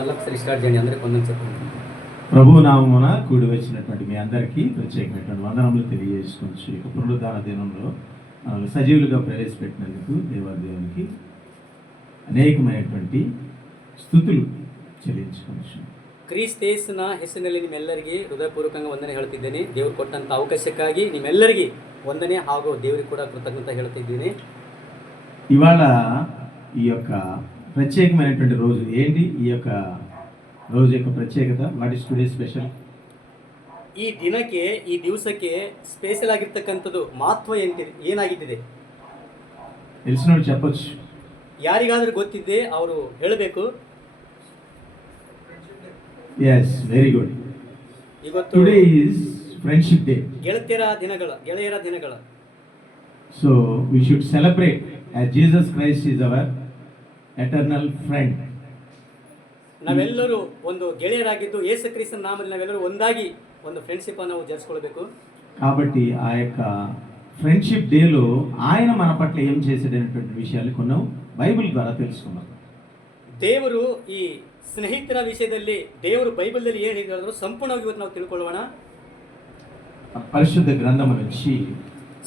మళ్ళీ ఒకసారి స్టార్ట్ చేయండి. అందరికీ వందనం చెప్పండి. ప్రభు నామమున కూడి వచ్చినటువంటి మీ అందరికీ ప్రత్యేకమైనటువంటి వందనములు తెలియజేసుకోవచ్చు. ఇక పునరుద్ధాన దినంలో మనల్ని సజీవులుగా ప్రవేశపెట్టినందుకు దేవాదేవునికి అనేకమైనటువంటి ಸ್ತುతులు ಚೆಲ್ಲಿಂಚುಕೋవచ్చు. ಕ್ರಿಸ್ತೇಸುನ ಹೆಸರಿನಲ್ಲಿ ನಿಮ್ಮೆಲ್ಲರಿಗೆ ಹೃದಯಪೂರ್ವಕಂగా ವಂದನೆ ಹೇಳ್ತಿದ್ದೇನೆ. ದೇವರು ಕೊಟ್ಟಂಥ ಅವಕಾಶಕ್ಕಾಗಿ ನಿಮ್ಮೆಲ್ಲರಿಗೆ ವಂದನೆ ಹಾಗೂ ದೇವರಿಗೆ ಕೂಡ ಕೃತಜ್ಞತೆ ಹೇಳ್ತಿದ್ದೀನಿ. ఇవాళ ఈ యొక్క ప్రత్యేకమైనటువంటి రోజు ఏంటి? ఈ యొక్క రోజు యొక్క ప్రత్యేకత, వాట్ ఇస్ టుడే స్పెషల్? ಈ ದಿನಕ್ಕೆ, ಈ ದಿವಸಕ್ಕೆ ಸ್ಪೆಷಲ್ ಆಗಿರ್ತಕ್ಕಂಥದ್ದು ಮಹತ್ವ ಏನಾಗಿದೆ తెలిసినోడు చెప్పొచ్చు. ಯಾರಿಗಾದ್ರೂ ಗೊತ್ತಿದ್ದೆ ಅವರು ಹೇಳಬೇಕು. Yes, very good. ಇವತ್ತು ಟುಡೇ ಈಸ್ ಫ್ರೆಂಡ್ಶಿಪ್ ಡೇ. ಗೆಳೆಯರ ದಿನಗಳ. So we should celebrate as Jesus Christ is our eternal friend. ನಾವೆಲ್ಲರೂ ಒಂದು ಗೆಳೆಯರಾಗಿದ್ದು ಯೇಸು ಕ್ರಿಸ್ತನ ನಾಮದಲ್ಲಿ ನಾವೆಲ್ಲರೂ ಒಂದಾಗಿ ಒಂದು ಫ್ರೆಂಡ್ಶಿಪ್ ಅನ್ನು ನಾವು ಜರುಗಿಸಿಕೊಳ್ಳಬೇಕು. కాబట్టి ఆ యొక్క ఫ్రెండ్షిప్ డేలో ఆయన మన పట్ల ఏం చేశాడనేటువంటి విషయాలు కొన్ని బైబిల్ ద్వారా తెలుసుకున్నాం. ದೇವರು ಈ ಸ್ನೇಹಿತರ ವಿಷಯದಲ್ಲಿ ದೇವರು ಬೈಬಲ್ನಲ್ಲಿ ಏನು ಹೇಳಿದ್ರು ಸಂಪೂರ್ಣವಾಗಿ ಇವತ್ತು ನಾವು ತಿಳ್ಕೊಳ್ಳೋಣ. పరిశుద్ధ గ్రంథము నుంచి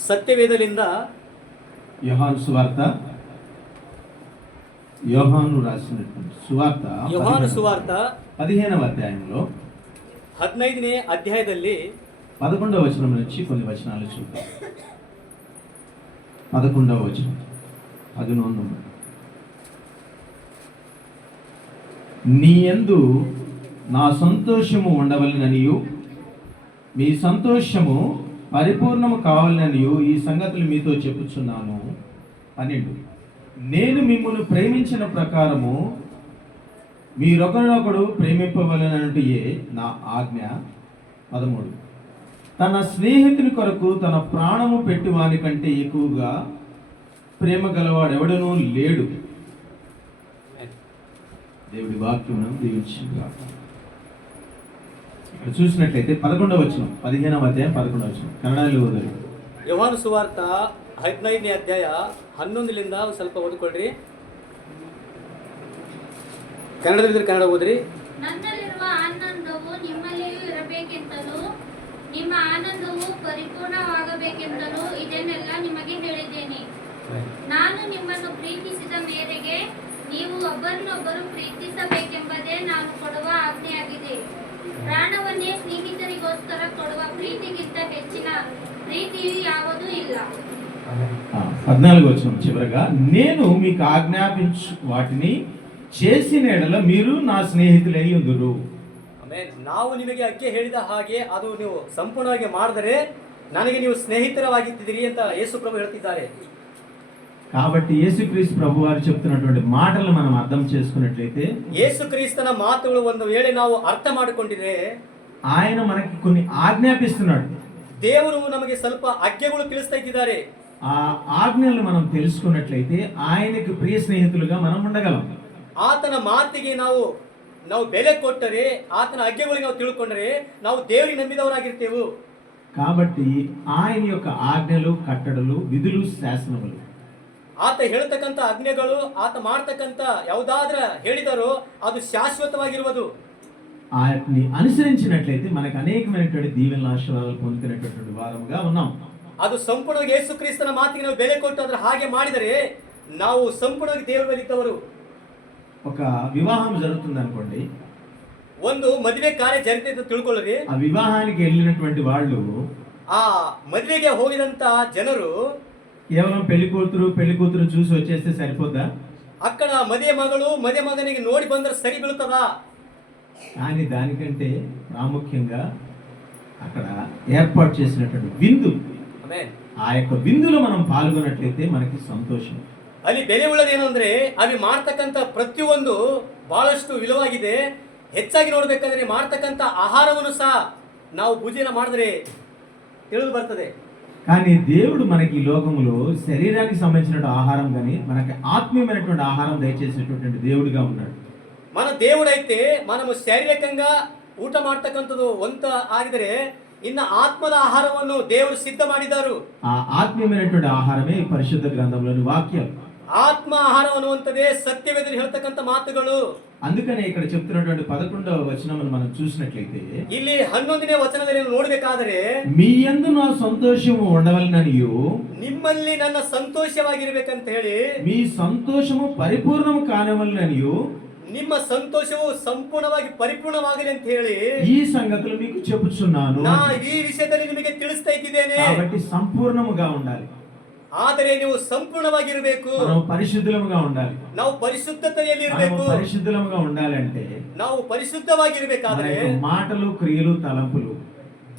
సత్యవేదలింద యోహాను సువార్త, యోహాను రాసినటువంటి సువార్త, యోహాను సువార్త 15వ అధ్యాయంలో 15ನೇ అధ్యాయದಲ್ಲಿ 11వ వచనం నుంచి కొన్ని వచనాలు చూద్దాం. 11వ వచనం 11. నీ యందు నా సంతోషము ఉండవలెననియు మీ సంతోషము పరిపూర్ణము కావాలనియు ఈ సంగతులు మీతో చెప్పుచున్నాను. 12. నేను మిమ్మల్ని ప్రేమించిన ప్రకారము మీరొకరినొకడు ప్రేమింపవలెనంటే నా ఆజ్ఞ. 13. తన స్నేహితుని కొరకు తన ప్రాణము పెట్టువాని కంటే ఎక్కువగా ప్రేమ గలవాడెవడనూ లేడు. దేవుడి వాక్యమును దీవించుగాక. ఇక్కడ చూసినట్లయితే 11వ వచనం, 15వ అధ్యాయం 11వ వచనం కన్నడలో ఓదారు. యోహాను సువార్త 15ನೇ ಅಧ್ಯಾಯ 11ರಿಂದ ಸ್ವಲ್ಪ ಓದಿಕೊಳ್ಳ್ರಿ. ಕನ್ನಡದಲ್ಲಿದ್ರೆ ಕನ್ನಡ ಓದ್ರಿ. ನನ್ನಲ್ಲಿರುವ ಆನಂದವು ನಿಮ್ಮಲ್ಲಿಯೂ ಇರಬೇಕೆಂತಲೂ ನಿಮ್ಮ ಆನಂದವು ಪರಿಪೂರ್ಣವಾಗಬೇಕೆಂತಲೂ ಇದನ್ನೆಲ್ಲ ನಿಮಗೆ ಹೇಳಿದ್ದೇನೆ. ನಾನು ನಿಮ್ಮನ್ನು ಪ್ರೀತಿಸಿದ ಮೇರೆಗೆ ನೀವು ಒಬ್ಬರನ್ನೊಬ್ಬರು ಪ್ರೀತಿಸಬೇಕೆಂಬುದೇ ನಾನು ಕೊಡುವ ಆಜ್ಞೆಯಾಗಿದೆ. ಪ್ರಾಣವನ್ನೇ ಸ್ನೇಹಿತರಿಗೋಸ್ಕರ ಕೊಡುವ ಪ್ರೀತಿಗಿಂತ ಹೆಚ್ಚಿನ ಪ್ರೀತಿಯು ಯಾವುದೂ ಇಲ್ಲ. 14వ వచనం చివరగా, నేను మీకు ఆజ్ఞాపించు వాటిని చేసిన ఎడల మీరు నా స్నేహితులై ఉందురు. ನಾವು ನಿಮಗೆ ಅಗ್ಗೆ ಹೇಳಿದ ಹಾಗೆ ಅದು ನೀವು ಸಂಪೂರ್ಣವಾಗಿ ಮಾಡಿದರೆ ನನಗೆ ನೀವು ಸ್ನೇಹಿತರಾಗಿದ್ದೀರಿ ಅಂತ ಯೇಸು ಪ್ರಭು ಹೇಳ್ತಿದ್ದಾರೆ. కాబట్టి యేసుక్రీస్తు ప్రభు వారు చెప్తున్నటువంటి మాటలు మనం అర్థం చేసుకున్నట్లయితే, యేసుక్రీస్తున మాటలు ಒಂದು ವೇಳೆ ನಾವು ಅರ್ಥ ಮಾಡಿಕೊಂಡಿದ್ರೆ ఆయన మనకి కొన్ని ఆజ్ఞాపిస్తున్నాడు. ದೇವರು ನಮಗೆ ಸ್ವಲ್ಪ ಆಜ್ಞೆಗಳು ತಿಳಿಸ್ತಾ ಇದ್ದಾರೆ. ఆ ఆజ్ఞలను మనం తెలుసుకున్నట్లయితే ఆయనకి ప్రియ స్నేహితులుగా మనం ఉండగలం. ಆತನ ಮಾತಿಗೆ ನಾವು ಬೆಲೆ ಕೊಟ್ಟರೆ, ಆತನ ಆಜ್ಞೆಗಳಿಗೆ ನಾವು ತಿಳ್ಕೊಂಡ್ರೆ ನಾವು ದೇವರಿಗೆ ನಂಬಿದವರಾಗಿರ್ತೇವೆ. కాబట్టి ఆయన యొక్క ఆజ్ఞలు, కట్టడలు, విధులు, శాసనములు, ಆತ ಹೇಳ್ತಕ್ಕಂಥ ಆಜ್ಞೆಗಳು, ಆತ ಮಾಡ್ತಕ್ಕಂಥ ಯಾವುದಾದ್ರ ಹೇಳಿದರೋ ಅದು ಶಾಶ್ವತವಾಗಿರುವುದು. వాటిని అనుసరించినట్లయితే మనకు అనేకమైనటువంటి దీవెనల ఆశీర్వాదాలు పొందుకునేటటువంటి వారముగా ఉన్నాం. ಅದು ಸಂಪೂರ್ಣವಾಗಿ ಯೇಸು ಕ್ರಿಸ್ತನ ಮಾತಿಗೆ ನಾವು ಬೆಲೆ ಕೊಟ್ಟು ಅದರ ಹಾಗೆ ಮಾಡಿದರೆ ನಾವು ಸಂಪೂರ್ಣವಾಗಿ ದೇವರ ಬಳಿತವರು. ఒక వివాహం జరుగుతుంది అనుకోండి, ಒಂದು ಮದುವೆ ಕಾರ್ಯ ಜరుగుತ್ತೆ ತಿಳ್ಕೊಳ್ಳ್ರಿ. ఆ వివాహానికి వెళ్ళినటువంటి వాళ్ళు, ಆ ಮದುವೆಗೆ ಹೋಗಿದಂತ ಜನರು కేవలం పెళ్లి కూతురు చూసి వచ్చేస్తే సరిపోద్దా? అక్కడ మదుವೆ మಗಳು మదుವೆ మగನಿಗೆ ನೋಡಿ ಬಂದ್ರೆ సరి బీಳುತ್ತదా? కానీ దానికంటే ప్రాముఖ్యంగా అక్కడ ఏర్పాటు చేసినటువంటి విందు, ఆ యొక్క విందులో మనం పాల్గొన్నట్లయితే మనకి సంతోషం. ಅಲ್ಲಿ ಬೆಲೆ ಉಳ್ಳದೇನು ಅಂದ್ರೆ ಅಲ್ಲಿ ಮಾಡ್ತಕ್ಕಂಥ ಪ್ರತಿಯೊಂದು ಬಹಳಷ್ಟು ವಿలువವಾಗಿದೆ. ಹೆಚ್ಚಾಗಿ ನೋಡ್ಬೇಕಾದ್ರೆ ಮಾಡ್ತಕ್ಕಂಥ ಆಹಾರವನ್ನು ಸಹ ನಾವು ಭೋಜನ ಮಾಡಿದ್ರೆ ತಿಳಿದು ಬರ್ತದೆ. కానీ దేవుడు మనకి ఈ లోకంలో శరీరానికి సంబంధించిన ఆహారం కానీ మనకి ఆత్మీయమైనటువంటి ఆహారం దయచేసేటటువంటి దేవుడిగా ఉన్నాడు. మన దేవుడైతే మనము ಶಾರೀರಿಕಂగా ಊಟ ಮಾಡ್ತಕ್ಕಂಥದ್ದು ಒಂತ ಆಗಿದ್ರೆ ಇನ್ನು ಆತ್ಮದ ಆಹಾರವನ್ನು ದೇವರು ಸಿದ್ಧ ಮಾಡಿದರು. ఆ ఆత్మీయమైనటువంటి ఆహారమే పరిశుద్ధ గ్రంథంలోని వాక్యం. ಆತ್ಮ ಆಹಾರ ಅನ್ನುವಂಥದ್ದೇ ಸತ್ಯವೇದನೆ ಹೇಳ್ತಕ್ಕಂಥ ಮಾತುಗಳು. అందుకనే ఇక్కడ చెప్తున్నటువంటి 11వ వచనమును మనం చూసినట్లయితే, ಇಲ್ಲಿ 11ನೇ ವಚನದಲ್ಲಿ ನೀವು ನೋಡ್ಬೇಕಾದರೆ, మీ యందు నా సంతోషము ఉండవలననియు, ನಿಮ್ಮಲ್ಲಿ ನನ್ನ ಸಂತೋಷವಾಗಿರ್ಬೇಕಂತ ಹೇಳಿ, మీ సంతోషము పరిపూర్ణము కానివలననియు, ನಿಮ್ಮ ಸಂತೋಷವು ಸಂಪೂರ್ಣವಾಗಿ ಪರಿಪೂರ್ಣವಾಗಲಿ ಅಂತ ಹೇಳಿ ఈ సంగతులు మీకు చెప్పుచున్నాను. ನಾ ಈ ವಿಷಯದಲ್ಲಿ ನಿಮಗೆ ತಿಳಿಸ್ತಾ ಇದ್ದೇನೆ. కాబట్టి సంపూర్ణముగా ఉండాలి, ಆದರೆ ನೀವು ಸಂಪೂರ್ಣವಾಗಿರಬೇಕು. మనం పరిశుద్ధులముగా ఉండాలి. ನಾವು ಪರಿಶುದ್ಧತೆಯಲ್ಲಿ మనము ಇರಬೇಕು. పరిశుద్ధులముగా ఉండాలంటే ನಾವು మన ಪರಿಶುದ್ಧವಾಗಿರ್ಬೇಕಾದ್ರೆ యొక్క మాటలు, క్రియలు, తలంపులు